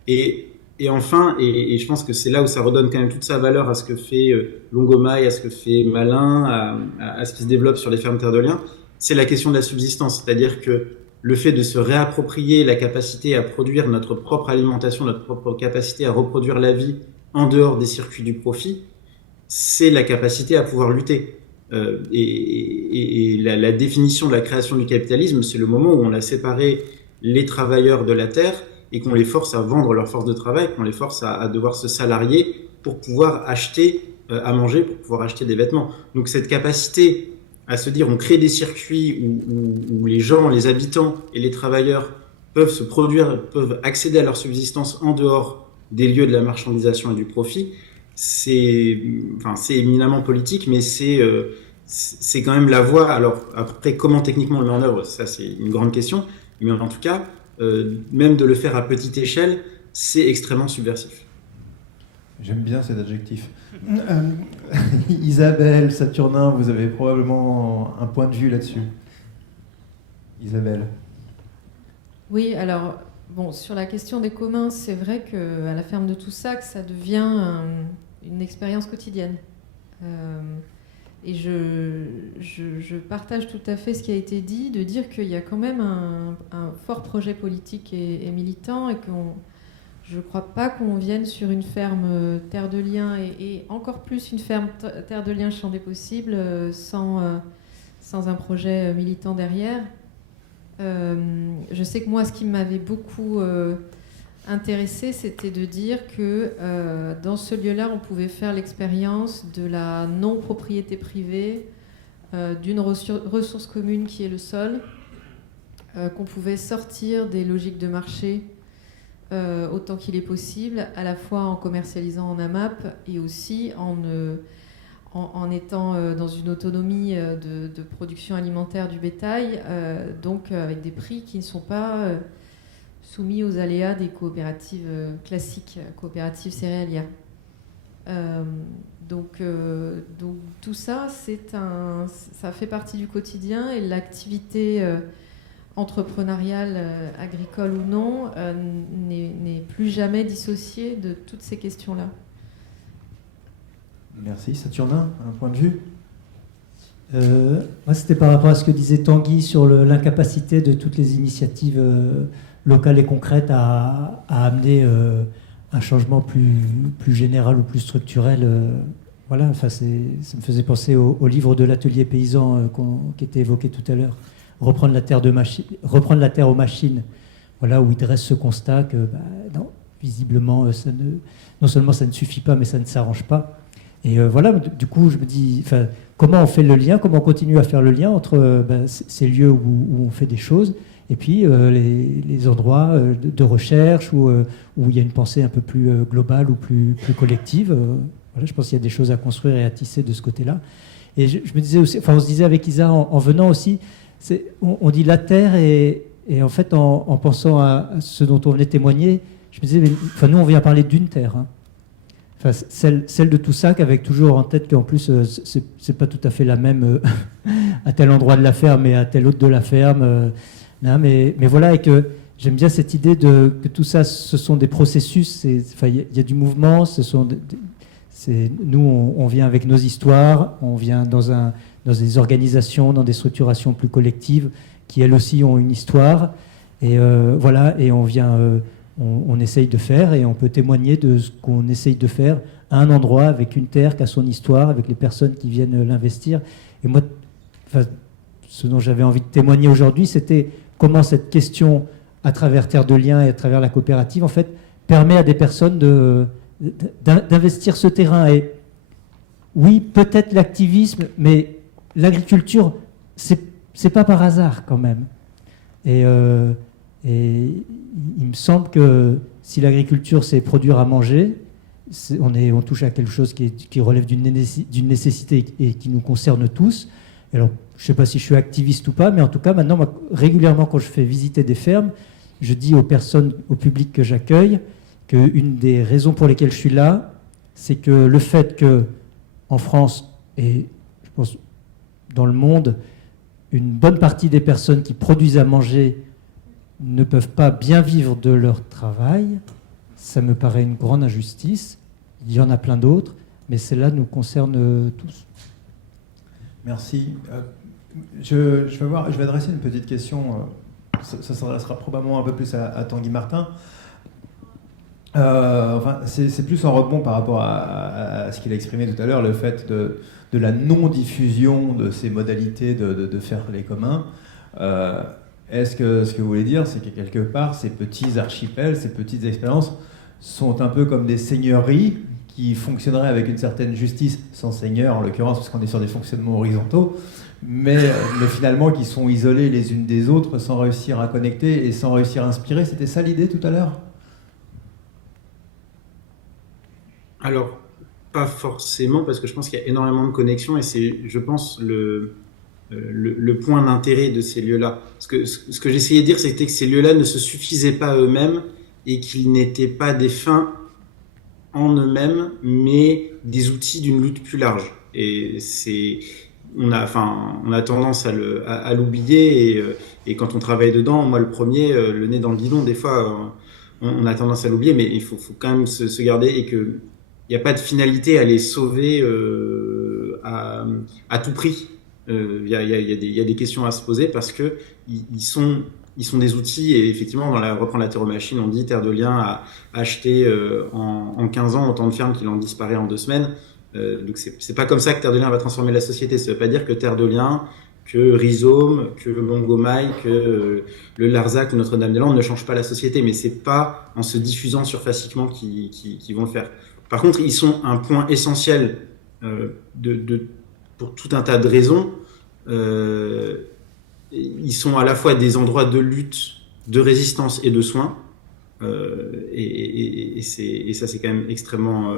Et enfin, et je pense que c'est là où ça redonne quand même toute sa valeur à ce que fait Longomaille, à ce que fait Malin, à ce qui se développe sur les fermes Terre de Liens, c'est la question de la subsistance. C'est-à-dire que le fait de se réapproprier la capacité à produire notre propre alimentation, notre propre capacité à reproduire la vie en dehors des circuits du profit, c'est la capacité à pouvoir lutter. Et la définition de la création du capitalisme, c'est le moment où on a séparé les travailleurs de la terre et qu'on les force à vendre leur force de travail, qu'on les force à devoir se salarier pour pouvoir acheter à manger, pour pouvoir acheter des vêtements. Donc cette capacité à se dire on crée des circuits où les gens, les habitants et les travailleurs peuvent se produire, peuvent accéder à leur subsistance en dehors des lieux de la marchandisation et du profit, c'est éminemment politique, mais c'est quand même la voie. Alors après, comment techniquement on le met en œuvre, ça c'est une grande question, mais en tout cas, même de le faire à petite échelle, c'est extrêmement subversif. J'aime bien cet adjectif. Isabelle, Saturnin, vous avez probablement un point de vue là-dessus. Isabelle. Oui, alors, bon, sur la question des communs, c'est vrai qu'à la ferme de Toussac, ça devient une expérience quotidienne. Et je partage tout à fait ce qui a été dit, de dire qu'il y a quand même un fort projet politique et militant, et je ne crois pas qu'on vienne sur une ferme Terre de Liens, et encore plus une ferme Terre de Liens Champ des Possibles, sans un projet militant derrière. Je sais que moi, ce qui m'avait beaucoup intéressé, c'était de dire que dans ce lieu-là, on pouvait faire l'expérience de la non-propriété privée, d'une ressource commune qui est le sol, qu'on pouvait sortir des logiques de marché autant qu'il est possible, à la fois en commercialisant en AMAP et aussi en étant dans une autonomie de production alimentaire du bétail, donc avec des prix qui ne sont pas soumis aux aléas des coopératives classiques, coopératives céréalières. Donc tout ça, ça fait partie du quotidien, et l'activité entrepreneuriale, agricole ou non, n'est plus jamais dissociée de toutes ces questions-là. Merci. Saturnin, un point de vue? Moi, c'était par rapport à ce que disait Tanguy sur l'incapacité de toutes les initiatives locales et concrètes à amener un changement plus général ou plus structurel. Voilà, enfin, ça me faisait penser au livre de l'atelier paysan qui était évoqué tout à l'heure. Reprendre la terre aux machines. Voilà, où il dresse ce constat que non, visiblement, non seulement ça ne suffit pas, mais ça ne s'arrange pas. Et voilà, du coup, je me dis, comment on fait le lien, comment on continue à faire le lien entre ces lieux où on fait des choses et puis les endroits de recherche où il y a une pensée un peu plus globale ou plus collective. Voilà, je pense qu'il y a des choses à construire et à tisser de ce côté-là. Et je me disais aussi, on se disait avec Isa en venant aussi, on dit la terre, et en fait, en pensant à ce dont on venait témoigner, je me disais, nous, on vient parler d'une terre. Hein. Enfin, celle de Toussac, avec toujours en tête qu'en plus, c'est pas tout à fait la même à tel endroit de la ferme et à tel autre de la ferme. Mais voilà, et que j'aime bien cette idée que tout ça, ce sont des processus. Il y a du mouvement. Nous, on vient avec nos histoires, on vient dans des organisations, dans des structurations plus collectives, qui elles aussi ont une histoire. Et voilà, et on vient... On essaye de faire, et on peut témoigner de ce qu'on essaye de faire à un endroit, avec une terre qui a son histoire, avec les personnes qui viennent l'investir. Et moi, ce dont j'avais envie de témoigner aujourd'hui, c'était comment cette question à travers Terre de Liens et à travers la coopérative, en fait, permet à des personnes d'investir ce terrain. Et oui, peut-être l'activisme, mais l'agriculture, c'est pas par hasard quand même. Et il me semble que si l'agriculture, c'est produire à manger, on touche à quelque chose qui relève d'une nécessité et qui nous concerne tous. Alors, je ne sais pas si je suis activiste ou pas, mais en tout cas, maintenant, moi, régulièrement, quand je fais visiter des fermes, je dis aux personnes, au public que j'accueille, qu'une des raisons pour lesquelles je suis là, c'est que le fait qu'en France et je pense dans le monde, une bonne partie des personnes qui produisent à manger ne peuvent pas bien vivre de leur travail, ça me paraît une grande injustice. Il y en a plein d'autres, mais celle-là nous concerne tous. Merci. Je vais adresser une petite question. Ça s'adressera probablement un peu plus à Tanguy Martin. C'est plus en rebond par rapport à ce qu'il a exprimé tout à l'heure, le fait de la non-diffusion de ces modalités de faire les communs. Est-ce que ce que vous voulez dire, c'est que quelque part, ces petits archipels, ces petites expériences sont un peu comme des seigneuries qui fonctionneraient avec une certaine justice, sans seigneur en l'occurrence, parce qu'on est sur des fonctionnements horizontaux, mais finalement qui sont isolées les unes des autres sans réussir à connecter et sans réussir à inspirer. C'était ça l'idée tout à l'heure ? Alors, pas forcément, parce que je pense qu'il y a énormément de connexions et c'est, je pense, le point d'intérêt de ces lieux-là. Ce que j'essayais de dire, c'était que ces lieux-là ne se suffisaient pas eux-mêmes et qu'ils n'étaient pas des fins en eux-mêmes, mais des outils d'une lutte plus large. Et on a tendance à l'oublier et quand on travaille dedans, moi le premier, le nez dans le guidon, des fois, on a tendance à l'oublier, mais il faut quand même se garder et que il n'y a pas de finalité à les sauver à tout prix. Il y a des questions à se poser parce que ils sont des outils et effectivement, reprendre la terromachine, on dit Terre de Liens a acheté en 15 ans autant de fermes qu'il en disparaît en 2 semaines. Donc c'est pas comme ça que Terre de Liens va transformer la société. Ça veut pas dire que Terre de Liens, que Rhizome, que Longomaille, que le Larzac ou Notre-Dame-des-Landes ne changent pas la société, mais c'est pas en se diffusant surfaciquement qu'ils vont le faire. Par contre, ils sont un point essentiel pour tout un tas de raisons. Ils sont à la fois des endroits de lutte, de résistance et de soins. Et ça, c'est quand même extrêmement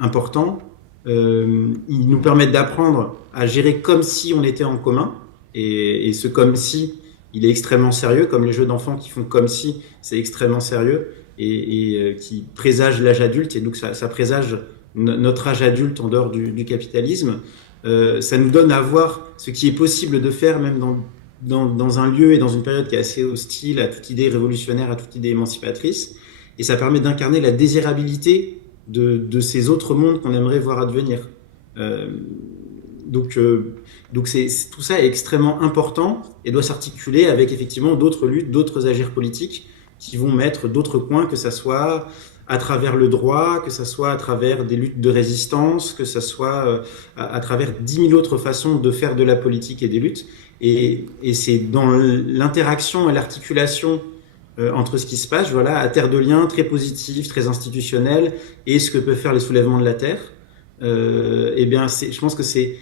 important. Ils nous permettent d'apprendre à gérer comme si on était en commun. Et ce comme si, il est extrêmement sérieux, comme les jeux d'enfants qui font comme si, c'est extrêmement sérieux. Et qui présage l'âge adulte, et donc ça présage notre âge adulte en dehors du capitalisme. Ça nous donne à voir ce qui est possible de faire, même dans un lieu et dans une période qui est assez hostile à toute idée révolutionnaire, à toute idée émancipatrice. Et ça permet d'incarner la désirabilité de ces autres mondes qu'on aimerait voir advenir. Donc tout ça est extrêmement important et doit s'articuler avec effectivement d'autres luttes, d'autres agirs politiques qui vont mettre d'autres points, que ça soit à travers le droit, que ça soit à travers des luttes de résistance, que ça soit à travers 10 000 autres façons de faire de la politique et des luttes. Et c'est dans l'interaction et l'articulation entre ce qui se passe, voilà, à Terre de Liens, très positif, très institutionnel, et ce que peuvent faire les soulèvements de la Terre. Eh bien, je pense que c'est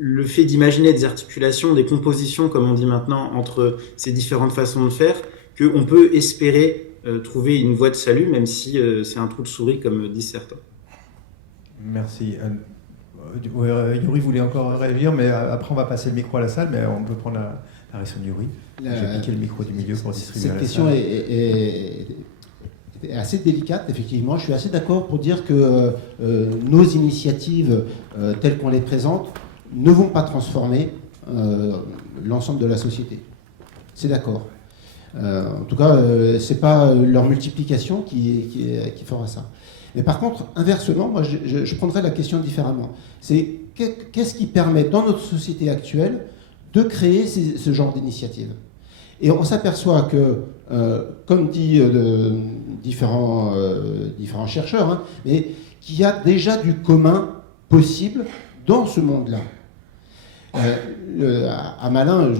le fait d'imaginer des articulations, des compositions, comme on dit maintenant, entre ces différentes façons de faire, qu'on peut espérer trouver une voie de salut, même si c'est un trou de souris, comme disent certains. Merci. Yuri voulait encore réagir, mais après on va passer le micro à la salle, mais on peut prendre la réaction de Yuri. J'ai piqué le micro du milieu pour distribuer cette à la question salle. est assez délicate, effectivement. Je suis assez d'accord pour dire que nos initiatives, telles qu'on les présente, ne vont pas transformer l'ensemble de la société. C'est d'accord. En tout cas, c'est pas leur multiplication qui fera ça. Mais par contre, inversement, moi, je prendrais la question différemment. C'est qu'est-ce qui permet, dans notre société actuelle, de créer ce genre d'initiative ? Et on s'aperçoit que, comme dit différents chercheurs, hein, mais qu'il y a déjà du commun possible dans ce monde-là. À Malin,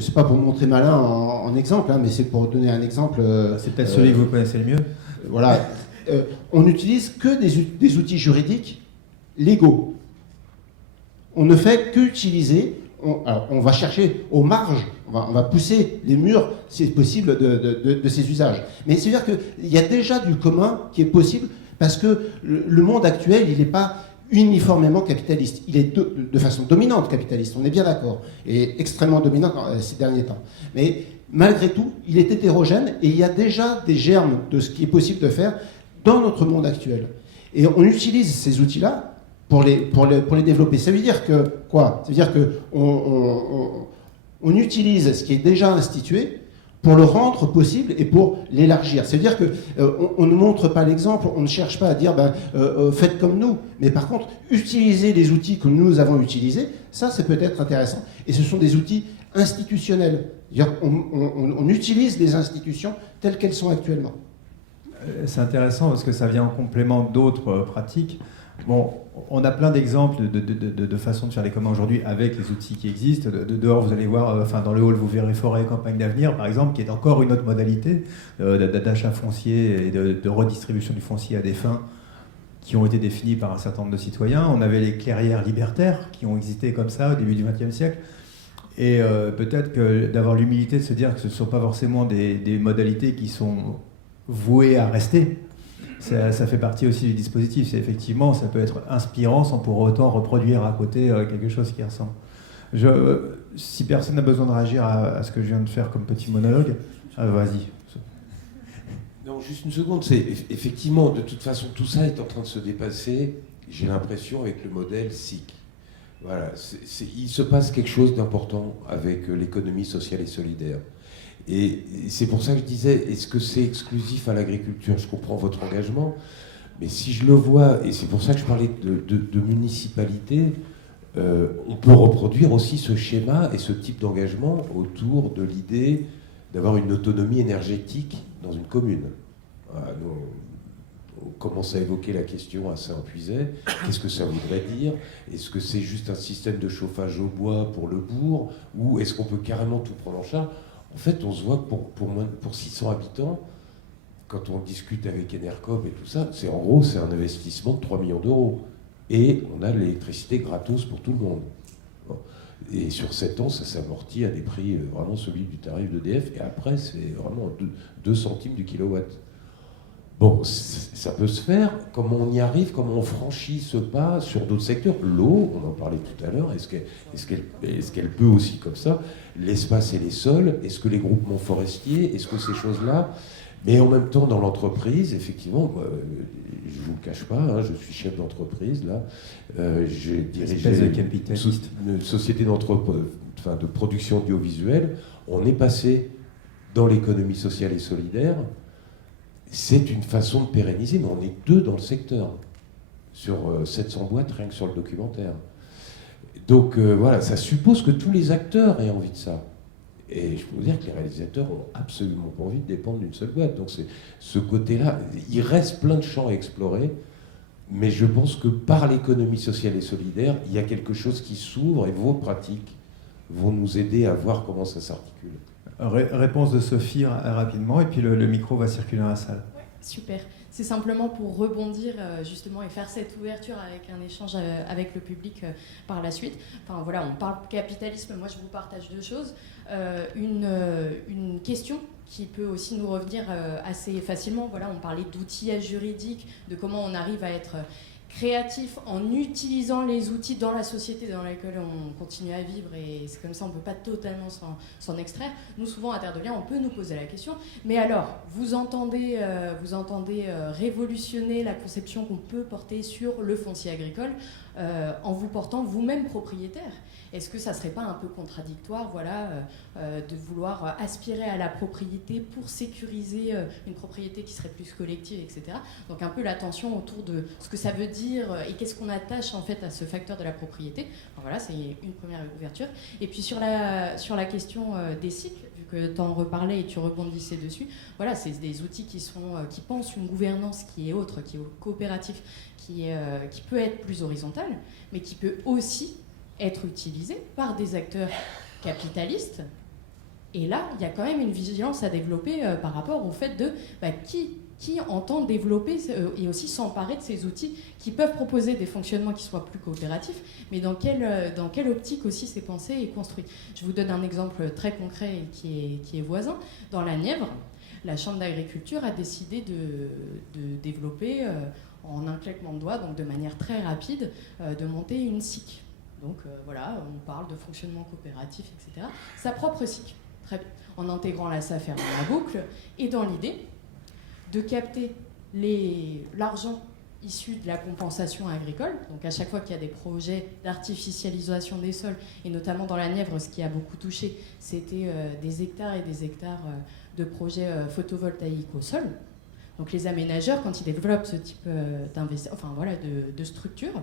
c'est pas pour montrer Malin en exemple, hein, mais c'est pour donner un exemple. C'est peut-être celui que vous connaissez le mieux. Voilà. On n'utilise que des outils juridiques légaux. On ne fait qu'utiliser. On va chercher aux marges, on va pousser les murs, si c'est possible, de ces usages. Mais c'est-à-dire qu'il y a déjà du commun qui est possible, parce que le monde actuel, il n'est pas uniformément capitaliste. Il est de façon dominante capitaliste, on est bien d'accord, et extrêmement dominant ces derniers temps. Mais malgré tout, il est hétérogène, et il y a déjà des germes de ce qui est possible de faire dans notre monde actuel. Et on utilise ces outils-là pour les développer. Ça veut dire que quoi? Ça veut dire qu'on utilise ce qui est déjà institué pour le rendre possible et pour l'élargir. Ça veut dire qu'on ne montre pas l'exemple, on ne cherche pas à dire faites comme nous, mais par contre, utiliser les outils que nous avons utilisés, ça c'est peut-être intéressant. Et ce sont des outils institutionnels. C'est-à-dire on utilise les institutions telles qu'elles sont actuellement. C'est intéressant parce que ça vient en complément d'autres pratiques. Bon, on a plein d'exemples de façons de faire les communs aujourd'hui avec les outils qui existent. Dehors, vous allez voir, dans le hall, vous verrez Forêt et Campagne d'Avenir, par exemple, qui est encore une autre modalité d'achat foncier et de redistribution du foncier à des fins qui ont été définies par un certain nombre de citoyens. On avait les clairières libertaires qui ont existé comme ça au début du XXe siècle. Et peut-être que d'avoir l'humilité de se dire que ce ne sont pas forcément des modalités qui sont vouées à rester. Ça fait partie aussi du dispositif. C'est effectivement, ça peut être inspirant sans pour autant reproduire à côté quelque chose qui ressemble. Si personne n'a besoin de réagir à ce que je viens de faire comme petit monologue, vas-y. Non, juste une seconde. C'est effectivement, de toute façon, tout ça est en train de se dépasser. J'ai l'impression avec le modèle SIC. Voilà, il se passe quelque chose d'important avec l'économie sociale et solidaire. Et c'est pour ça que je disais, est-ce que c'est exclusif à l'agriculture? Je comprends votre engagement, mais si je le vois, et c'est pour ça que je parlais de municipalité, on peut reproduire aussi ce schéma et ce type d'engagement autour de l'idée d'avoir une autonomie énergétique dans une commune. Voilà, on commence à évoquer la question à Saint-Puiset. Qu'est-ce que ça voudrait dire? Est-ce que c'est juste un système de chauffage au bois pour le bourg? Ou est-ce qu'on peut carrément tout prendre en charge? En fait, on se voit que pour 600 habitants, quand on discute avec Enercop et tout ça, c'est un investissement de 3 millions d'euros. Et on a l'électricité gratos pour tout le monde. Bon. Et sur 7 ans, ça s'amortit à des prix vraiment celui du tarif d'EDF. Et après, c'est vraiment 2 centimes du kilowatt. Bon, ça peut se faire. Comment on y arrive? Comment on franchit ce pas sur d'autres secteurs? L'eau, on en parlait tout à l'heure, est-ce qu'elle peut aussi comme ça? L'espace et les sols, est-ce que les groupements forestiers, est-ce que ces choses-là? Mais en même temps, dans l'entreprise, effectivement, je ne vous le cache pas, hein, je suis chef d'entreprise, là. J'ai dirigé une société de production audiovisuelle. On est passé dans l'économie sociale et solidaire. C'est une façon de pérenniser, mais on est 2 dans le secteur, sur 700 boîtes, rien que sur le documentaire. Donc voilà, ça suppose que tous les acteurs aient envie de ça. Et je peux vous dire que les réalisateurs n'ont absolument pas envie de dépendre d'une seule boîte. Donc c'est ce côté-là, il reste plein de champs à explorer, mais je pense que par l'économie sociale et solidaire, il y a quelque chose qui s'ouvre et vos pratiques vont nous aider à voir comment ça s'articule. Réponse de Sophie rapidement, et puis le micro va circuler dans la salle. Ouais, super. C'est simplement pour rebondir justement et faire cette ouverture avec un échange avec le public par la suite. Enfin voilà, on parle capitalisme, moi je vous partage 2 choses. Une question qui peut aussi nous revenir assez facilement. Voilà, on parlait d'outillage juridique, de comment on arrive à être créatif en utilisant les outils dans la société dans laquelle on continue à vivre, et c'est comme ça, on ne peut pas totalement s'en extraire. Nous, souvent, à Terre de Liens, on peut nous poser la question, mais alors, vous entendez révolutionner la conception qu'on peut porter sur le foncier agricole en vous portant vous-même propriétaire. Est-ce que ça ne serait pas un peu contradictoire, voilà, de vouloir aspirer à la propriété pour sécuriser une propriété qui serait plus collective, etc. Donc un peu la tension autour de ce que ça veut dire et qu'est-ce qu'on attache en fait à ce facteur de la propriété. Alors voilà, c'est une première ouverture. Et puis sur la question des cycles, vu que tu en reparlais et tu rebondissais dessus, voilà, c'est des outils qui pensent une gouvernance qui est autre, qui est coopérative, qui peut être plus horizontale, mais qui peut aussi être utilisés par des acteurs capitalistes. Et là, il y a quand même une vigilance à développer par rapport au fait de qui entend développer et aussi s'emparer de ces outils qui peuvent proposer des fonctionnements qui soient plus coopératifs, mais dans quelle optique aussi c'est pensé et construit. Je vous donne un exemple très concret qui est voisin. Dans la Nièvre, la Chambre d'agriculture a décidé de développer en un claquement de doigts, donc de manière très rapide, de monter une SIC. Donc voilà, on parle de fonctionnement coopératif, etc. Sa propre SIC, très bien, en intégrant la SAFER dans la boucle et dans l'idée de capter l'argent issu de la compensation agricole. Donc à chaque fois qu'il y a des projets d'artificialisation des sols, et notamment dans la Nièvre, ce qui a beaucoup touché, c'était des hectares et des hectares de projets photovoltaïques au sol. Donc les aménageurs, quand ils développent ce type de structure,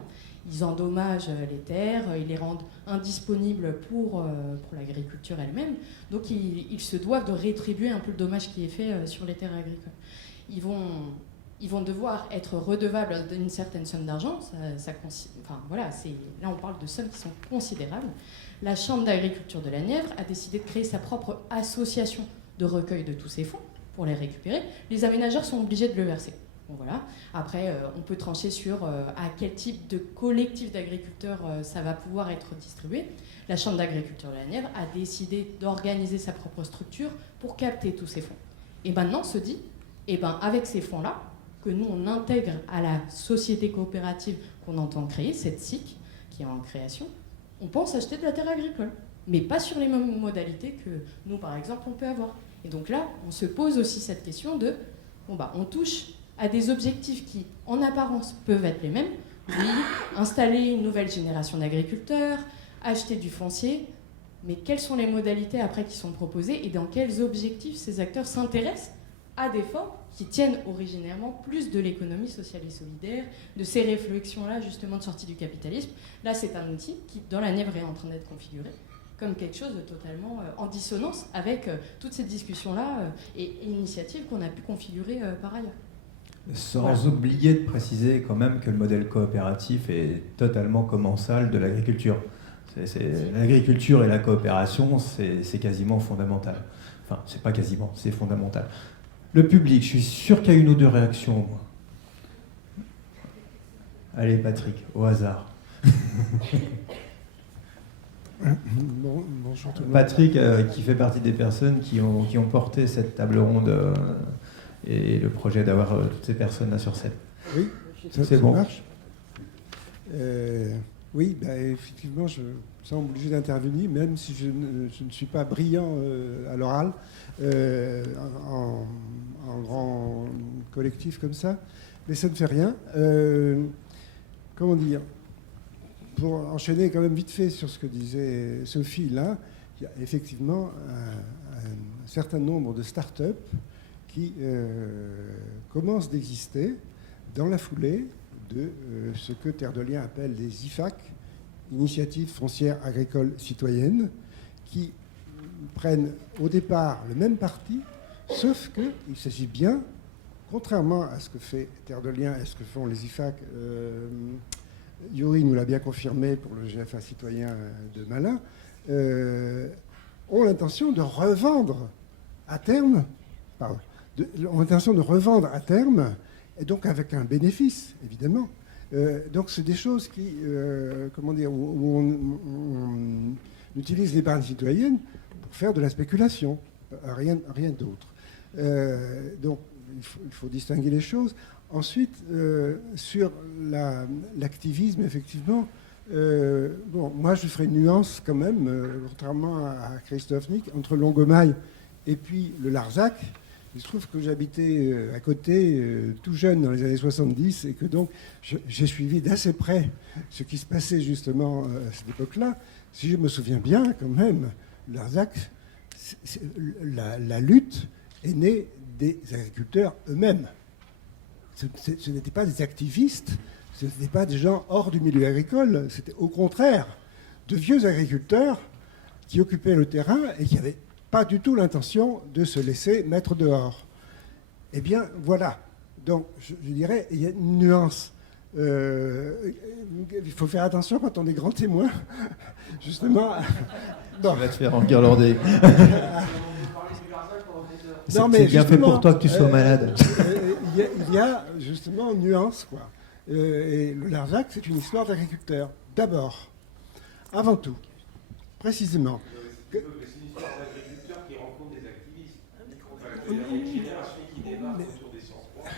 ils endommagent les terres, ils les rendent indisponibles pour l'agriculture elle-même. Donc ils se doivent de rétribuer un peu le dommage qui est fait sur les terres agricoles. Ils vont devoir être redevables d'une certaine somme d'argent. Là on parle de sommes qui sont considérables. La Chambre d'agriculture de la Nièvre a décidé de créer sa propre association de recueil de tous ces fonds pour les récupérer. Les aménageurs sont obligés de le verser. Bon, voilà. Après, on peut trancher sur à quel type de collectif d'agriculteurs ça va pouvoir être distribué. La Chambre d'agriculture de la Nièvre a décidé d'organiser sa propre structure pour capter tous ces fonds. Et maintenant, on se dit, avec ces fonds-là, que nous, on intègre à la société coopérative qu'on entend créer, cette SIC qui est en création, on pense acheter de la terre agricole, mais pas sur les mêmes modalités que nous, par exemple, on peut avoir. Et donc là, on se pose aussi cette question de, on touche à des objectifs qui, en apparence, peuvent être les mêmes. Oui, installer une nouvelle génération d'agriculteurs, acheter du foncier, mais quelles sont les modalités après qui sont proposées et dans quels objectifs ces acteurs s'intéressent à des formes qui tiennent originairement plus de l'économie sociale et solidaire, de ces réflexions-là, justement, de sortie du capitalisme. Là, c'est un outil qui, dans la Nièvre, est en train d'être configuré comme quelque chose de totalement en dissonance avec toutes ces discussions-là et initiatives qu'on a pu configurer par ailleurs. Sans oublier de préciser quand même que le modèle coopératif est totalement commensal de l'agriculture. L'agriculture et la coopération, c'est quasiment fondamental. Enfin, c'est pas quasiment, c'est fondamental. Le public, je suis sûr qu'il y a une ou deux réactions au moins. Allez Patrick, au hasard. Bonjour tout le monde. Patrick, qui fait partie des personnes qui ont porté cette table ronde et le projet d'avoir toutes ces personnes là sur scène. Oui, c'est bon. Marche. Oui, effectivement, je me sens obligé d'intervenir, même si je ne suis pas brillant à l'oral, en grand collectif comme ça, mais ça ne fait rien. Comment dire ? Pour enchaîner quand même vite fait sur ce que disait Sophie, là, il y a effectivement un certain nombre de start-up qui commencent d'exister dans la foulée de ce que Terre de Liens appelle les IFAC, Initiatives foncières agricoles citoyennes, qui prennent au départ le même parti, sauf qu'il s'agit bien, contrairement à ce que fait Terre de Liens et ce que font les IFAC, Yuri nous l'a bien confirmé pour le GFA citoyen de Malin, ont l'intention de revendre à terme, et donc avec un bénéfice, évidemment. Donc c'est des choses qui, où on utilise l'épargne citoyenne pour faire de la spéculation, rien d'autre. Donc il faut distinguer les choses. Ensuite, sur l'activisme, effectivement, moi je ferai une nuance quand même, contrairement à Christophe Nick, entre Longomaille et puis le Larzac. Il se trouve que j'habitais à côté tout jeune dans les années 70 et que donc j'ai suivi d'assez près ce qui se passait justement à cette époque-là. Si je me souviens bien, quand même, Larzac, la lutte est née des agriculteurs eux-mêmes. Ce n'étaient pas des activistes, ce n'étaient pas des gens hors du milieu agricole, c'était au contraire de vieux agriculteurs qui occupaient le terrain et qui n'avaient pas du tout l'intention de se laisser mettre dehors. Eh bien, voilà. Donc, je dirais, il y a une nuance. Il faut faire attention quand on est grand témoin, justement. Bon. Tu vas te faire enguirlander. C'est Non, mais c'est bien fait justement, pour toi que tu sois malade. Il y a justement une nuance, quoi. Et le Larzac, c'est une histoire d'agriculteur. D'abord, avant tout, précisément. C'est une histoire d'agriculteurs qui rencontrent des activistes. Une génération qui débarque autour des sans-droits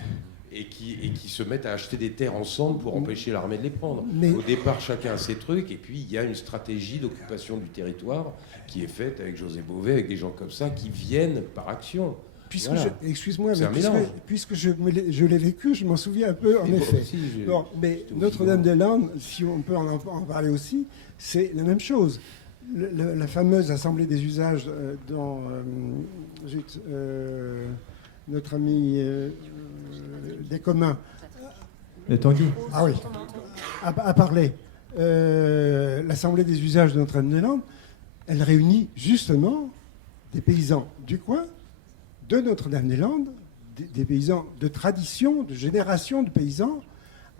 et qui se mettent à acheter des terres ensemble pour empêcher l'armée de les prendre. Mais- Au départ, chacun a ses trucs, et puis il y a une stratégie d'occupation du territoire qui est faite avec José Bové, avec des gens comme ça qui viennent par action. Puisque Voilà. excuse-moi, C'est mais un mélange. puisque je l'ai vécu, je m'en souviens un peu, en Et moi effet. aussi, Bon, mais j'étais au Notre-Dame-des-Landes, si on peut en parler aussi, c'est la même chose. La fameuse Assemblée des usages dont notre ami des communs Le Tanguy. ah oui, a parlé. L'Assemblée des usages de Notre-Dame-des-Landes, elle réunit justement des paysans du coin, de Notre-Dame-des-Landes, des paysans de tradition, de génération de paysans,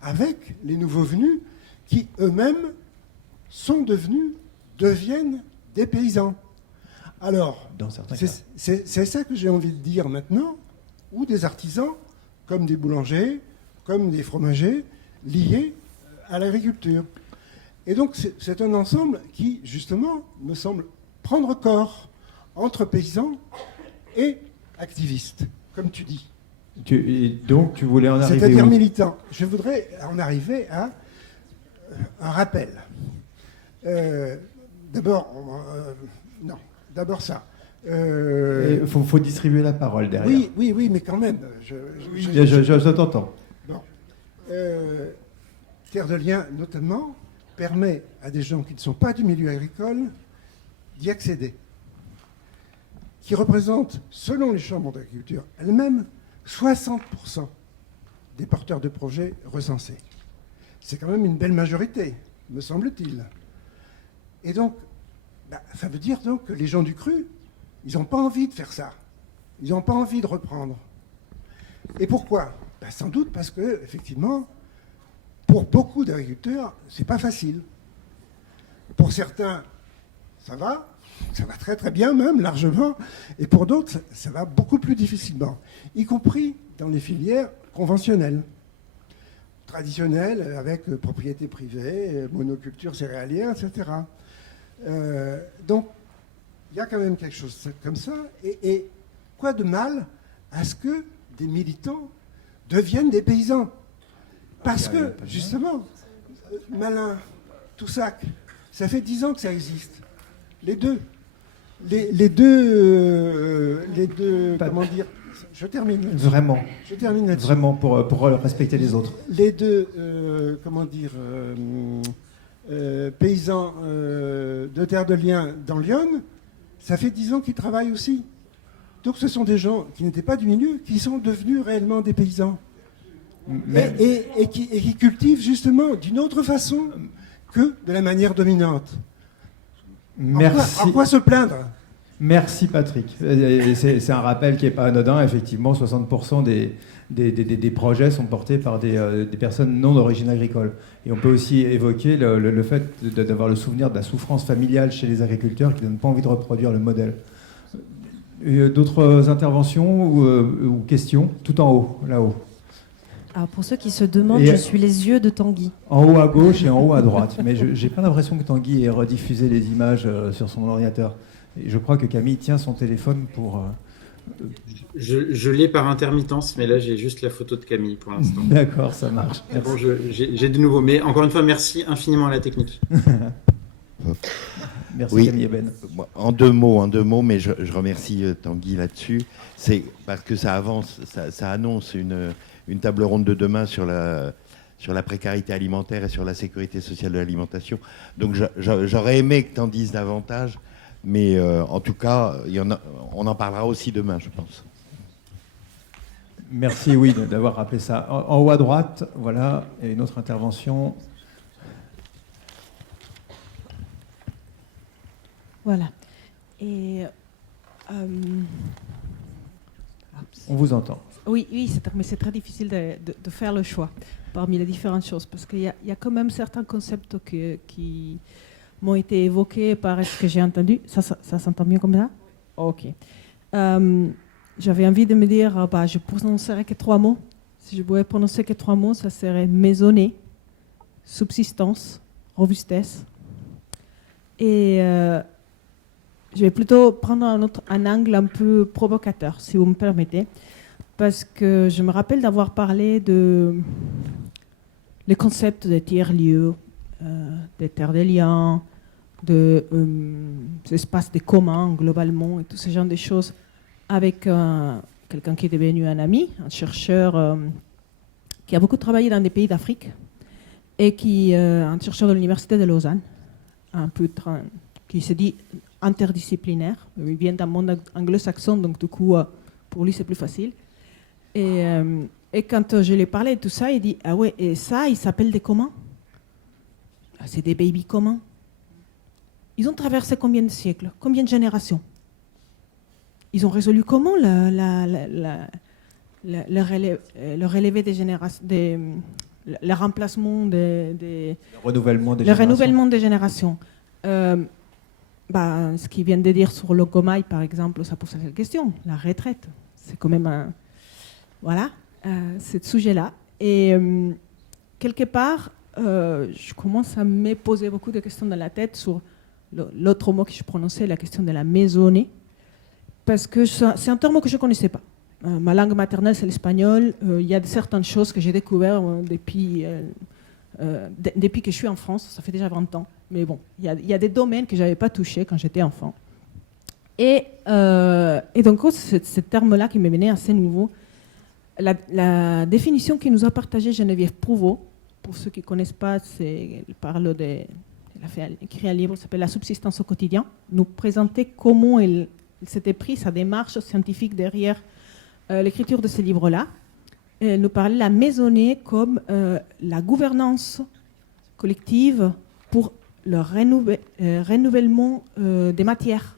avec les nouveaux venus qui eux-mêmes deviennent des paysans. Alors, Dans certains cas. c'est ça que j'ai envie de dire maintenant, ou des artisans, comme des boulangers, comme des fromagers, liés à l'agriculture. Et donc, c'est un ensemble qui, justement, me semble prendre corps entre paysans et activistes, comme tu dis. Et donc, tu voulais en arriver C'est-à-dire où? militants. Je voudrais en arriver à un rappel. D'abord ça. Il faut distribuer la parole derrière. Oui, mais quand même. Je t'entends. Bon. Terre de Liens, notamment, permet à des gens qui ne sont pas du milieu agricole d'y accéder, qui représentent, selon les chambres d'agriculture elles-mêmes, 60% des porteurs de projets recensés. C'est quand même une belle majorité, me semble-t-il. Et donc, ça veut dire donc que les gens du cru, ils n'ont pas envie de faire ça. Ils n'ont pas envie de reprendre. Et pourquoi? Sans doute parce que, effectivement, pour beaucoup d'agriculteurs, c'est pas facile. Pour certains, ça va très très bien même, largement, et pour d'autres, ça va beaucoup plus difficilement, y compris dans les filières conventionnelles, traditionnelles, avec propriété privée, monoculture céréalière, etc. Donc, il y a quand même quelque chose comme ça, et quoi de mal à ce que des militants deviennent des paysans? Parce que, justement, Malin, Toussac, ça fait 10 ans que ça existe. Les deux, comment dire, je termine là-dessus. Vraiment. Je termine là-dessus. Vraiment, pour respecter les autres. Les deux, paysans de Terre de Liens dans Lyon, ça fait 10 ans qu'ils travaillent aussi. Donc ce sont des gens qui n'étaient pas du milieu, qui sont devenus réellement des paysans. Et qui cultivent justement d'une autre façon que de la manière dominante. Merci. En quoi se plaindre? Merci Patrick. C'est un rappel qui n'est pas anodin. Effectivement, 60% des projets sont portés par des personnes non d'origine agricole. Et on peut aussi évoquer le fait d'avoir le souvenir de la souffrance familiale chez les agriculteurs qui ne donnent pas envie de reproduire le modèle. D'autres interventions ou questions? Tout en haut, là-haut. Alors pour ceux qui se demandent, Et je suis les yeux de Tanguy. En haut à gauche et en haut à droite. Mais je n'ai pas l'impression que Tanguy ait rediffusé les images sur son ordinateur. Et je crois que Camille tient son téléphone pour... Je l'ai par intermittence, mais là j'ai juste la photo de Camille pour l'instant. D'accord, ça marche. Merci. Bon, j'ai de nouveau, mais encore une fois, merci infiniment à la technique. Merci Oui. Camille Eben. En deux mots, mais je remercie Tanguy là-dessus. C'est parce que ça avance, ça annonce une table ronde de demain sur la précarité alimentaire et sur la sécurité sociale de l'alimentation. Donc j'aurais aimé que tu en dises davantage, mais en tout cas, on en parlera aussi demain, je pense. Merci, oui, d'avoir rappelé ça. En haut à droite, voilà, et une autre intervention. Voilà. Et On vous entend. Oui, mais c'est très difficile de faire le choix parmi les différentes choses, parce qu'il y a quand même certains concepts qui m'ont été évoqués par ce que j'ai entendu. Ça s'entend bien comme ça? Ok. J'avais envie de me dire, je prononcerai que 3 mots. Si je pouvais prononcer que 3 mots, ça serait maisonnée, subsistance, robustesse. Et je vais plutôt prendre un angle un peu provocateur, si vous me permettez, parce que je me rappelle d'avoir parlé les concepts de tiers-lieux, des terres de liens, des espaces de commun globalement, et tout ce genre de choses, avec quelqu'un qui est devenu un ami, un chercheur qui a beaucoup travaillé dans des pays d'Afrique, et un chercheur de l'université de Lausanne, qui se dit interdisciplinaire. Il vient d'un monde anglo-saxon, donc du coup, pour lui, c'est plus facile. Et quand je lui ai parlé de tout ça, il dit, ah ouais, et ça, il s'appelle des communs? C'est des baby communs. Ils ont traversé combien de siècles? Combien de générations? Ils ont résolu comment le relevé des générations, le remplacement le renouvellement des générations. Ce qu'il vient de dire sur le Gomaï, par exemple, ça pose cette question. La retraite, c'est quand même ce sujet-là. Et quelque part, je commence à me poser beaucoup de questions dans la tête sur l'autre mot que je prononçais, la question de la maisonnée, parce que c'est un terme que je ne connaissais pas. Ma langue maternelle, c'est l'espagnol. Il y a certaines choses que j'ai découvertes depuis que je suis en France. Ça fait déjà 20 ans. Mais bon, il y a des domaines que je n'avais pas touchés quand j'étais enfant. Et donc, c'est ce terme-là qui me venait assez nouveau. La définition qu'il nous a partagée Geneviève Prouveau, pour ceux qui ne connaissent pas, elle a écrit un livre qui s'appelle La subsistance au quotidien, nous présentait comment elle s'était pris sa démarche scientifique derrière l'écriture de ce livre-là. Elle nous parlait de la maisonnée comme la gouvernance collective pour le renouvellement des matières.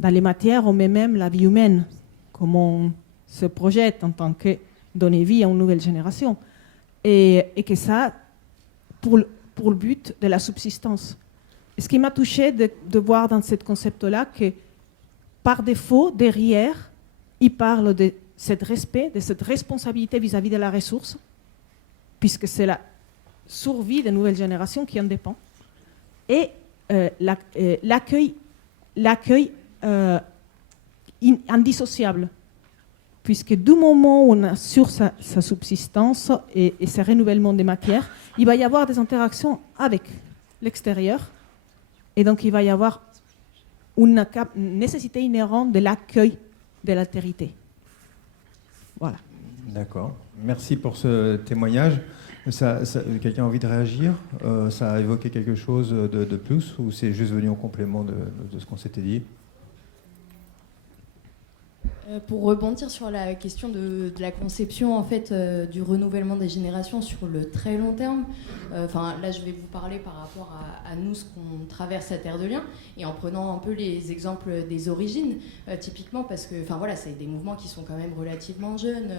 Dans les matières, on met même la vie humaine, comment on se projette en tant que donner vie à une nouvelle génération. Et que ça, pour le but de la subsistance. Et ce qui m'a touché de voir dans ce concept-là que, par défaut, derrière, il parle de ce respect, de cette responsabilité vis-à-vis de la ressource, puisque c'est la survie des nouvelles générations qui en dépend, et l'accueil indissociable, puisque du moment où on assure sa subsistance et ce renouvellement des matières, il va y avoir des interactions avec l'extérieur, et donc il va y avoir une nécessité inhérente de l'accueil de l'altérité. Voilà. D'accord. Merci pour ce témoignage. Quelqu'un a envie de réagir? Ça a évoqué quelque chose de plus, ou c'est juste venu en complément de ce qu'on s'était dit? Pour rebondir sur la question de la conception en fait, du renouvellement des générations sur le très long terme, là je vais vous parler par rapport à nous, ce qu'on traverse à Terre de Liens, et en prenant un peu les exemples des origines, typiquement parce que c'est des mouvements qui sont quand même relativement jeunes.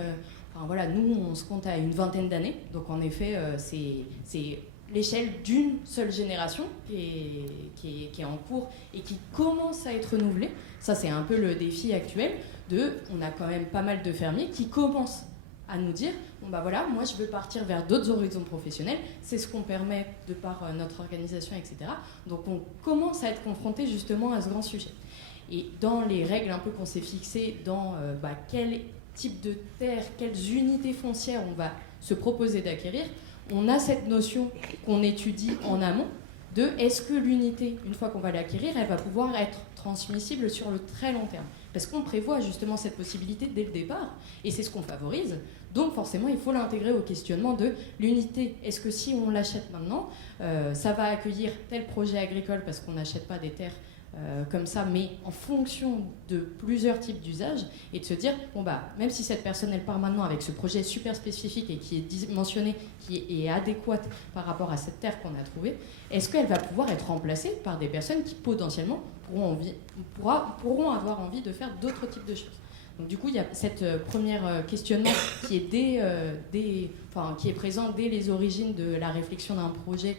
Nous on se compte à une vingtaine d'années, donc en effet c'est l'échelle d'une seule génération qui est en cours et qui commence à être renouvelée. Ça, c'est un peu le défi actuel. On a quand même pas mal de fermiers qui commencent à nous dire moi je veux partir vers d'autres horizons professionnels. C'est ce qu'on permet de par notre organisation, etc. Donc on commence à être confronté justement à ce grand sujet. Et dans les règles un peu qu'on s'est fixées dans quel type de terre, quelles unités foncières on va se proposer d'acquérir, on a cette notion qu'on étudie en amont de est-ce que l'unité, une fois qu'on va l'acquérir, elle va pouvoir être transmissible sur le très long terme. Parce qu'on prévoit justement cette possibilité dès le départ, et c'est ce qu'on favorise. Donc forcément, il faut l'intégrer au questionnement de l'unité. Est-ce que si on l'achète maintenant, ça va accueillir tel projet agricole, parce qu'on n'achète pas des terres comme ça, mais en fonction de plusieurs types d'usages, et de se dire, même si cette personne elle part maintenant avec ce projet super spécifique et qui est dimensionné, qui est adéquate par rapport à cette terre qu'on a trouvée, est-ce qu'elle va pouvoir être remplacée par des personnes qui potentiellement pourront avoir envie de faire d'autres types de choses. Donc du coup, il y a cette première questionnement qui est présent dès les origines de la réflexion d'un projet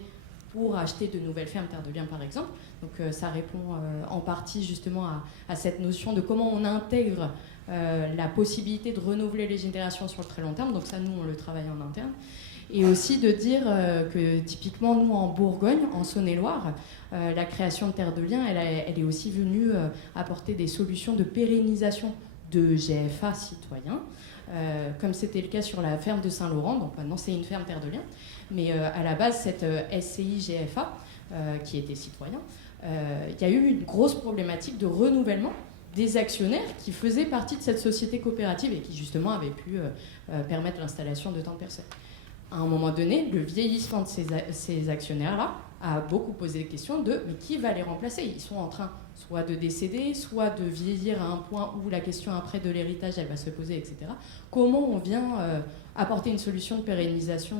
pour acheter de nouvelles fermes Terre de Liens, par exemple. Donc ça répond en partie justement à cette notion de comment on intègre la possibilité de renouveler les générations sur le très long terme. Donc ça, nous, on le travaille en interne. Et aussi de dire que typiquement, nous, en Bourgogne, en Saône-et-Loire, la création de Terre de Liens, elle est aussi venue apporter des solutions de pérennisation de GFA citoyens, comme c'était le cas sur la ferme de Saint-Laurent. Donc maintenant, c'est une ferme Terre de Liens. Mais à la base, cette SCI GFA, qui était citoyen, il y a eu une grosse problématique de renouvellement des actionnaires qui faisaient partie de cette société coopérative et qui justement avaient pu permettre l'installation de tant de personnes. À un moment donné, le vieillissement de ces actionnaires-là a beaucoup posé des questions de mais qui va les remplacer ? Ils sont en train soit de décéder, soit de vieillir à un point où la question après de l'héritage, elle va se poser, etc. Comment on vient apporter une solution de pérennisation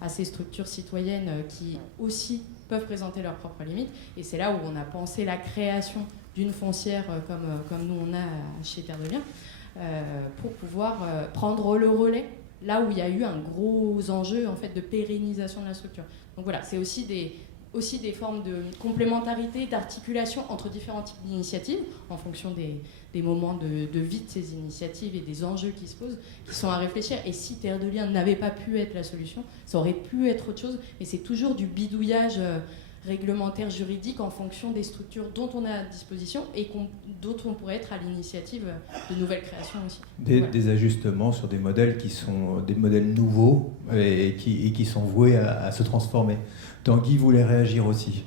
à ces structures citoyennes qui aussi peuvent présenter leurs propres limites ? Et c'est là où on a pensé la création d'une foncière comme nous on a chez Terre de Liens pour pouvoir prendre le relais là où il y a eu un gros enjeu en fait, de pérennisation de la structure. Donc voilà, c'est aussi des formes de complémentarité, d'articulation entre différents types d'initiatives en fonction des moments de vie de ces initiatives et des enjeux qui se posent, qui sont à réfléchir. Et si Terre de Liens n'avait pas pu être la solution, ça aurait pu être autre chose, mais c'est toujours du bidouillage réglementaire, juridique en fonction des structures dont on a à disposition et dont on pourrait être à l'initiative de nouvelles créations aussi. Des ajustements sur des modèles qui sont des modèles nouveaux et qui sont voués à se transformer. Tanguy voulait réagir aussi.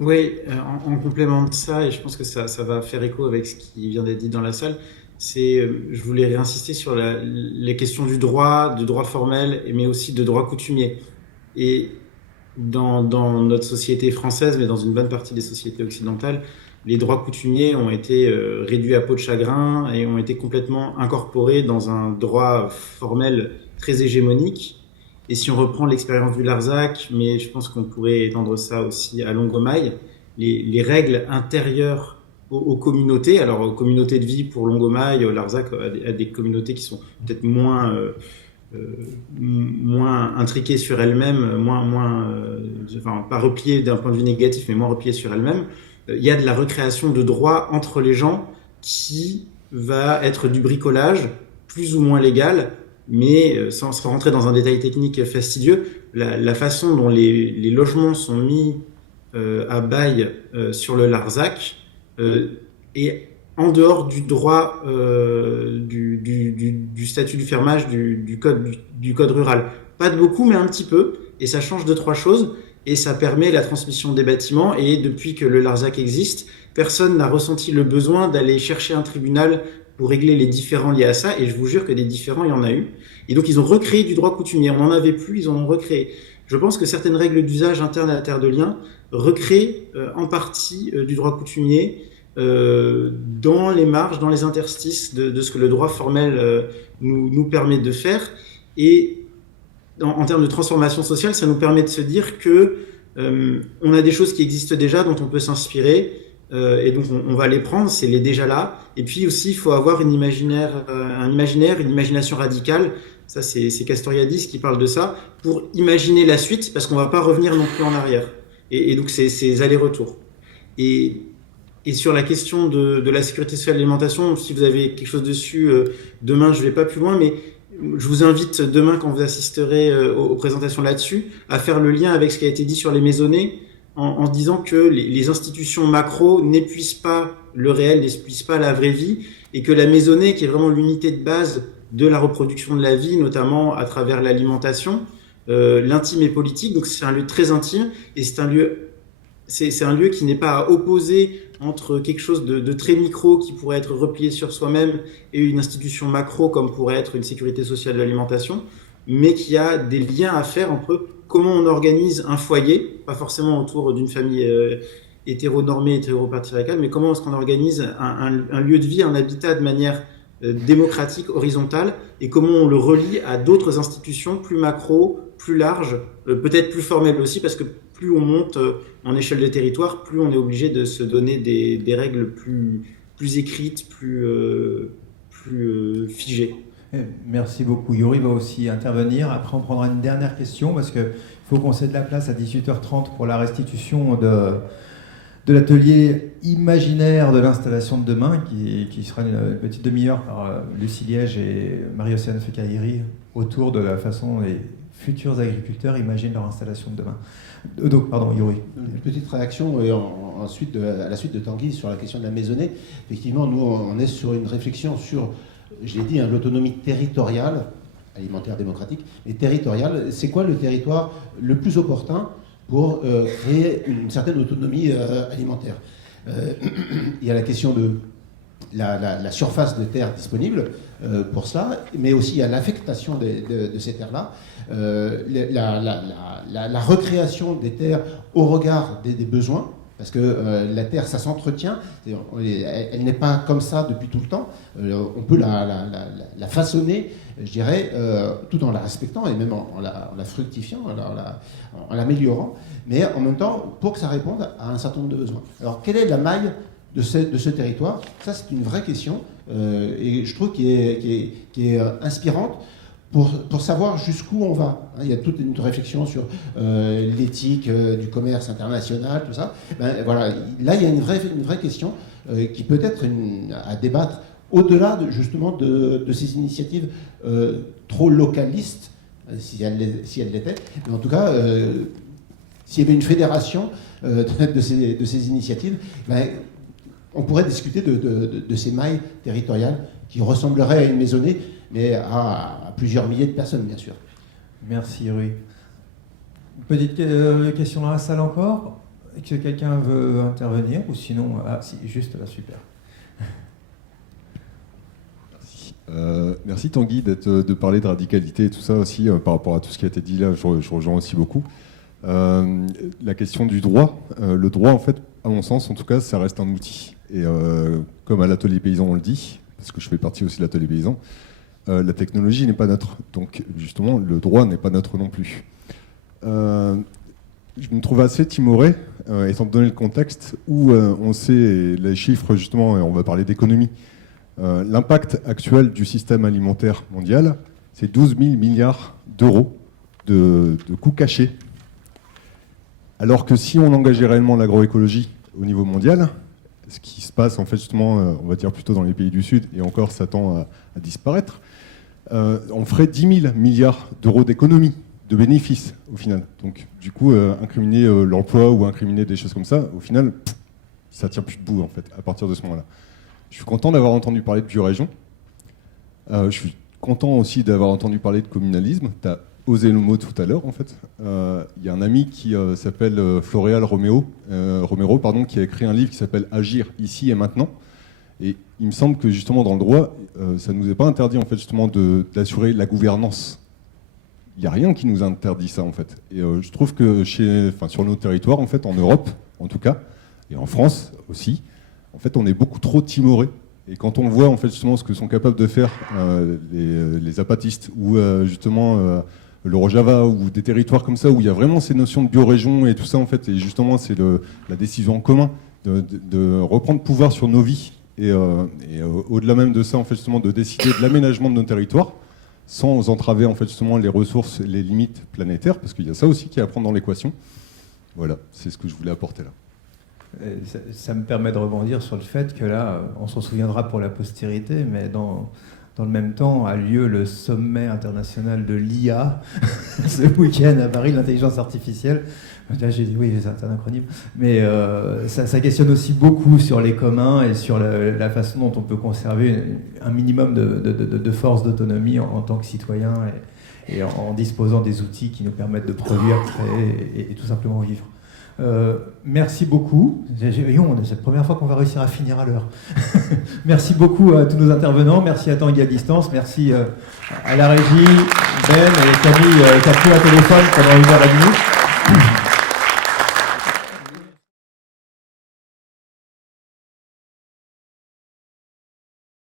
Oui, en complément de ça, et je pense que ça va faire écho avec ce qui vient d'être dit dans la salle, je voulais réinsister sur les questions du droit formel, mais aussi de droit coutumier. Et dans notre société française, mais dans une bonne partie des sociétés occidentales, les droits coutumiers ont été réduits à peau de chagrin et ont été complètement incorporés dans un droit formel très hégémonique. Et si on reprend l'expérience du Larzac, mais je pense qu'on pourrait étendre ça aussi à Longomaille, les règles intérieures aux communautés, alors aux communautés de vie pour Longomaille, au Larzac, à des communautés qui sont peut-être moins intriquées sur elles-mêmes, enfin pas repliées d'un point de vue négatif, mais moins repliées sur elles-mêmes, il y a de la recréation de droits entre les gens qui va être du bricolage plus ou moins légal, mais sans rentrer dans un détail technique fastidieux, la façon dont les logements sont mis à bail sur le Larzac est en dehors du droit du statut du fermage du code rural. Pas de beaucoup, mais un petit peu, et ça change 2-3 choses, et ça permet la transmission des bâtiments, et depuis que le Larzac existe, personne n'a ressenti le besoin d'aller chercher un tribunal pour régler les différends liés à ça, et je vous jure que des différends, il y en a eu. Et donc ils ont recréé du droit coutumier, on n'en avait plus, ils en ont recréé. Je pense que certaines règles d'usage interne à la Terre de Liens recréent en partie du droit coutumier dans les marges, dans les interstices de ce que le droit formel nous permet de faire. Et en termes de transformation sociale, ça nous permet de se dire que on a des choses qui existent déjà, dont on peut s'inspirer, et donc on va les prendre, c'est les déjà là. Et puis aussi, il faut avoir une imagination radicale. Ça, c'est Castoriadis qui parle de ça, pour imaginer la suite, parce qu'on ne va pas revenir non plus en arrière. Et donc, c'est ces allers-retours. Et sur la question de la sécurité sociale et de l'alimentation, si vous avez quelque chose dessus, demain, je ne vais pas plus loin, mais je vous invite demain, quand vous assisterez aux présentations là-dessus, à faire le lien avec ce qui a été dit sur les maisonnées, en se disant que les institutions macro n'épuisent pas le réel, n'épuisent pas la vraie vie, et que la maisonnée, qui est vraiment l'unité de base de la reproduction de la vie, notamment à travers l'alimentation, l'intime est politique, donc c'est un lieu très intime, et c'est un lieu qui n'est pas à opposer entre quelque chose de très micro qui pourrait être replié sur soi-même et une institution macro comme pourrait être une sécurité sociale de l'alimentation, mais qui a des liens à faire entre comment on organise un foyer, pas forcément autour d'une famille hétéronormée, hétéropatriarcale, mais comment est-ce qu'on organise un lieu de vie, un habitat de manière démocratique, horizontale, et comment on le relie à d'autres institutions plus macro, plus larges, peut-être plus formelles aussi, parce que plus on monte en échelle de territoire, plus on est obligé de se donner des règles plus écrite, plus figée. Merci beaucoup. Yuri va aussi intervenir. Après, on prendra une dernière question parce qu'il faut qu'on cède la place à 18h30 pour la restitution de l'atelier imaginaire de l'installation de demain qui sera une petite demi-heure par Lucie Liège et Marie-Océane Fekahiri autour de la façon dont les futurs agriculteurs imaginent leur installation de demain. Donc, pardon, Yuri. Une petite réaction à la suite de Tanguy sur la question de la maisonnée. Effectivement, nous, on est sur une réflexion sur, je l'ai dit, l'autonomie territoriale, alimentaire démocratique, mais territoriale. C'est quoi le territoire le plus opportun pour créer une certaine autonomie alimentaire? Il y a la question de la surface de terre disponible pour cela, mais aussi il y a l'affectation de ces terres-là, la recréation des terres au regard des besoins, parce que la terre, ça s'entretient, elle n'est pas comme ça depuis tout le temps, on peut la façonner, je dirais, tout en la respectant et même en la fructifiant, en l'améliorant, mais en même temps pour que ça réponde à un certain nombre de besoins. Alors quelle est la maille de ce territoire? Ça, c'est une vraie question et je trouve qui est inspirante pour savoir jusqu'où on va. Il y a toute une réflexion sur l'éthique du commerce international, tout ça. Voilà, là, il y a une vraie question qui peut être à débattre au-delà justement de ces initiatives trop localistes, si elles l'étaient. Mais en tout cas, s'il y avait une fédération de ces initiatives, on pourrait discuter de ces mailles territoriales qui ressembleraient à une maisonnée, mais à plusieurs milliers de personnes, bien sûr. Merci, Rui. Petite question dans la salle encore? Est-ce que quelqu'un veut intervenir? Ou sinon, si, juste là, super. Merci Tanguy de parler de radicalité et tout ça aussi, par rapport à tout ce qui a été dit là, je rejoins aussi beaucoup. La question du droit, le droit, en fait, à mon sens, en tout cas, ça reste un outil. Et comme à l'atelier paysan, on le dit, parce que je fais partie aussi de l'atelier paysan, la technologie n'est pas neutre. Donc, justement, le droit n'est pas neutre non plus. Je me trouve assez timoré, étant donné le contexte, où on sait les chiffres, justement, et on va parler d'économie. L'impact actuel du système alimentaire mondial, c'est 12 000 milliards d'euros de coûts cachés. Alors que si on engageait réellement l'agroécologie au niveau mondial, ce qui se passe en fait justement, on va dire plutôt dans les pays du Sud, et encore ça tend à disparaître, on ferait 10 000 milliards d'euros d'économies, de bénéfices au final. Donc du coup, incriminer l'emploi ou incriminer des choses comme ça, au final, ça tient plus debout en fait, à partir de ce moment-là. Je suis content d'avoir entendu parler de biorégion. Je suis content aussi d'avoir entendu parler de communalisme. Tu as osé le mot tout à l'heure, en fait. Il y a un ami qui s'appelle Floréal Romero, qui a écrit un livre qui s'appelle « Agir ici et maintenant ». Et il me semble que justement dans le droit, ça ne nous est pas interdit en fait, justement d'assurer la gouvernance. Il n'y a rien qui nous interdit ça en fait. Et je trouve que sur nos territoires, en fait, en Europe en tout cas, et en France aussi, en fait, on est beaucoup trop timorés. Et quand on voit en fait justement ce que sont capables de faire les zapatistes ou justement le Rojava ou des territoires comme ça où il y a vraiment ces notions de biorégion et tout ça en fait, et justement c'est la décision en commun de reprendre pouvoir sur nos vies et au-delà même de ça en fait justement de décider de l'aménagement de nos territoires sans entraver en fait justement les ressources, les limites planétaires, parce qu'il y a ça aussi qui est à prendre dans l'équation. Voilà, c'est ce que je voulais apporter là. Ça me permet de rebondir sur le fait que là, on s'en souviendra pour la postérité, mais dans le même temps a lieu le sommet international de l'IA, ce week-end à Paris, l'intelligence artificielle. J'ai dit oui, c'est un acronyme, mais ça questionne aussi beaucoup sur les communs et sur la façon dont on peut conserver un minimum de force d'autonomie en tant que citoyen et en disposant des outils qui nous permettent de produire, créer et tout simplement vivre. Merci beaucoup. C'est la première fois qu'on va réussir à finir à l'heure. Merci beaucoup à tous nos intervenants. Merci à Tanguy à distance. Merci à la régie, Ben et Camille qui a pris un téléphone pendant 1h30.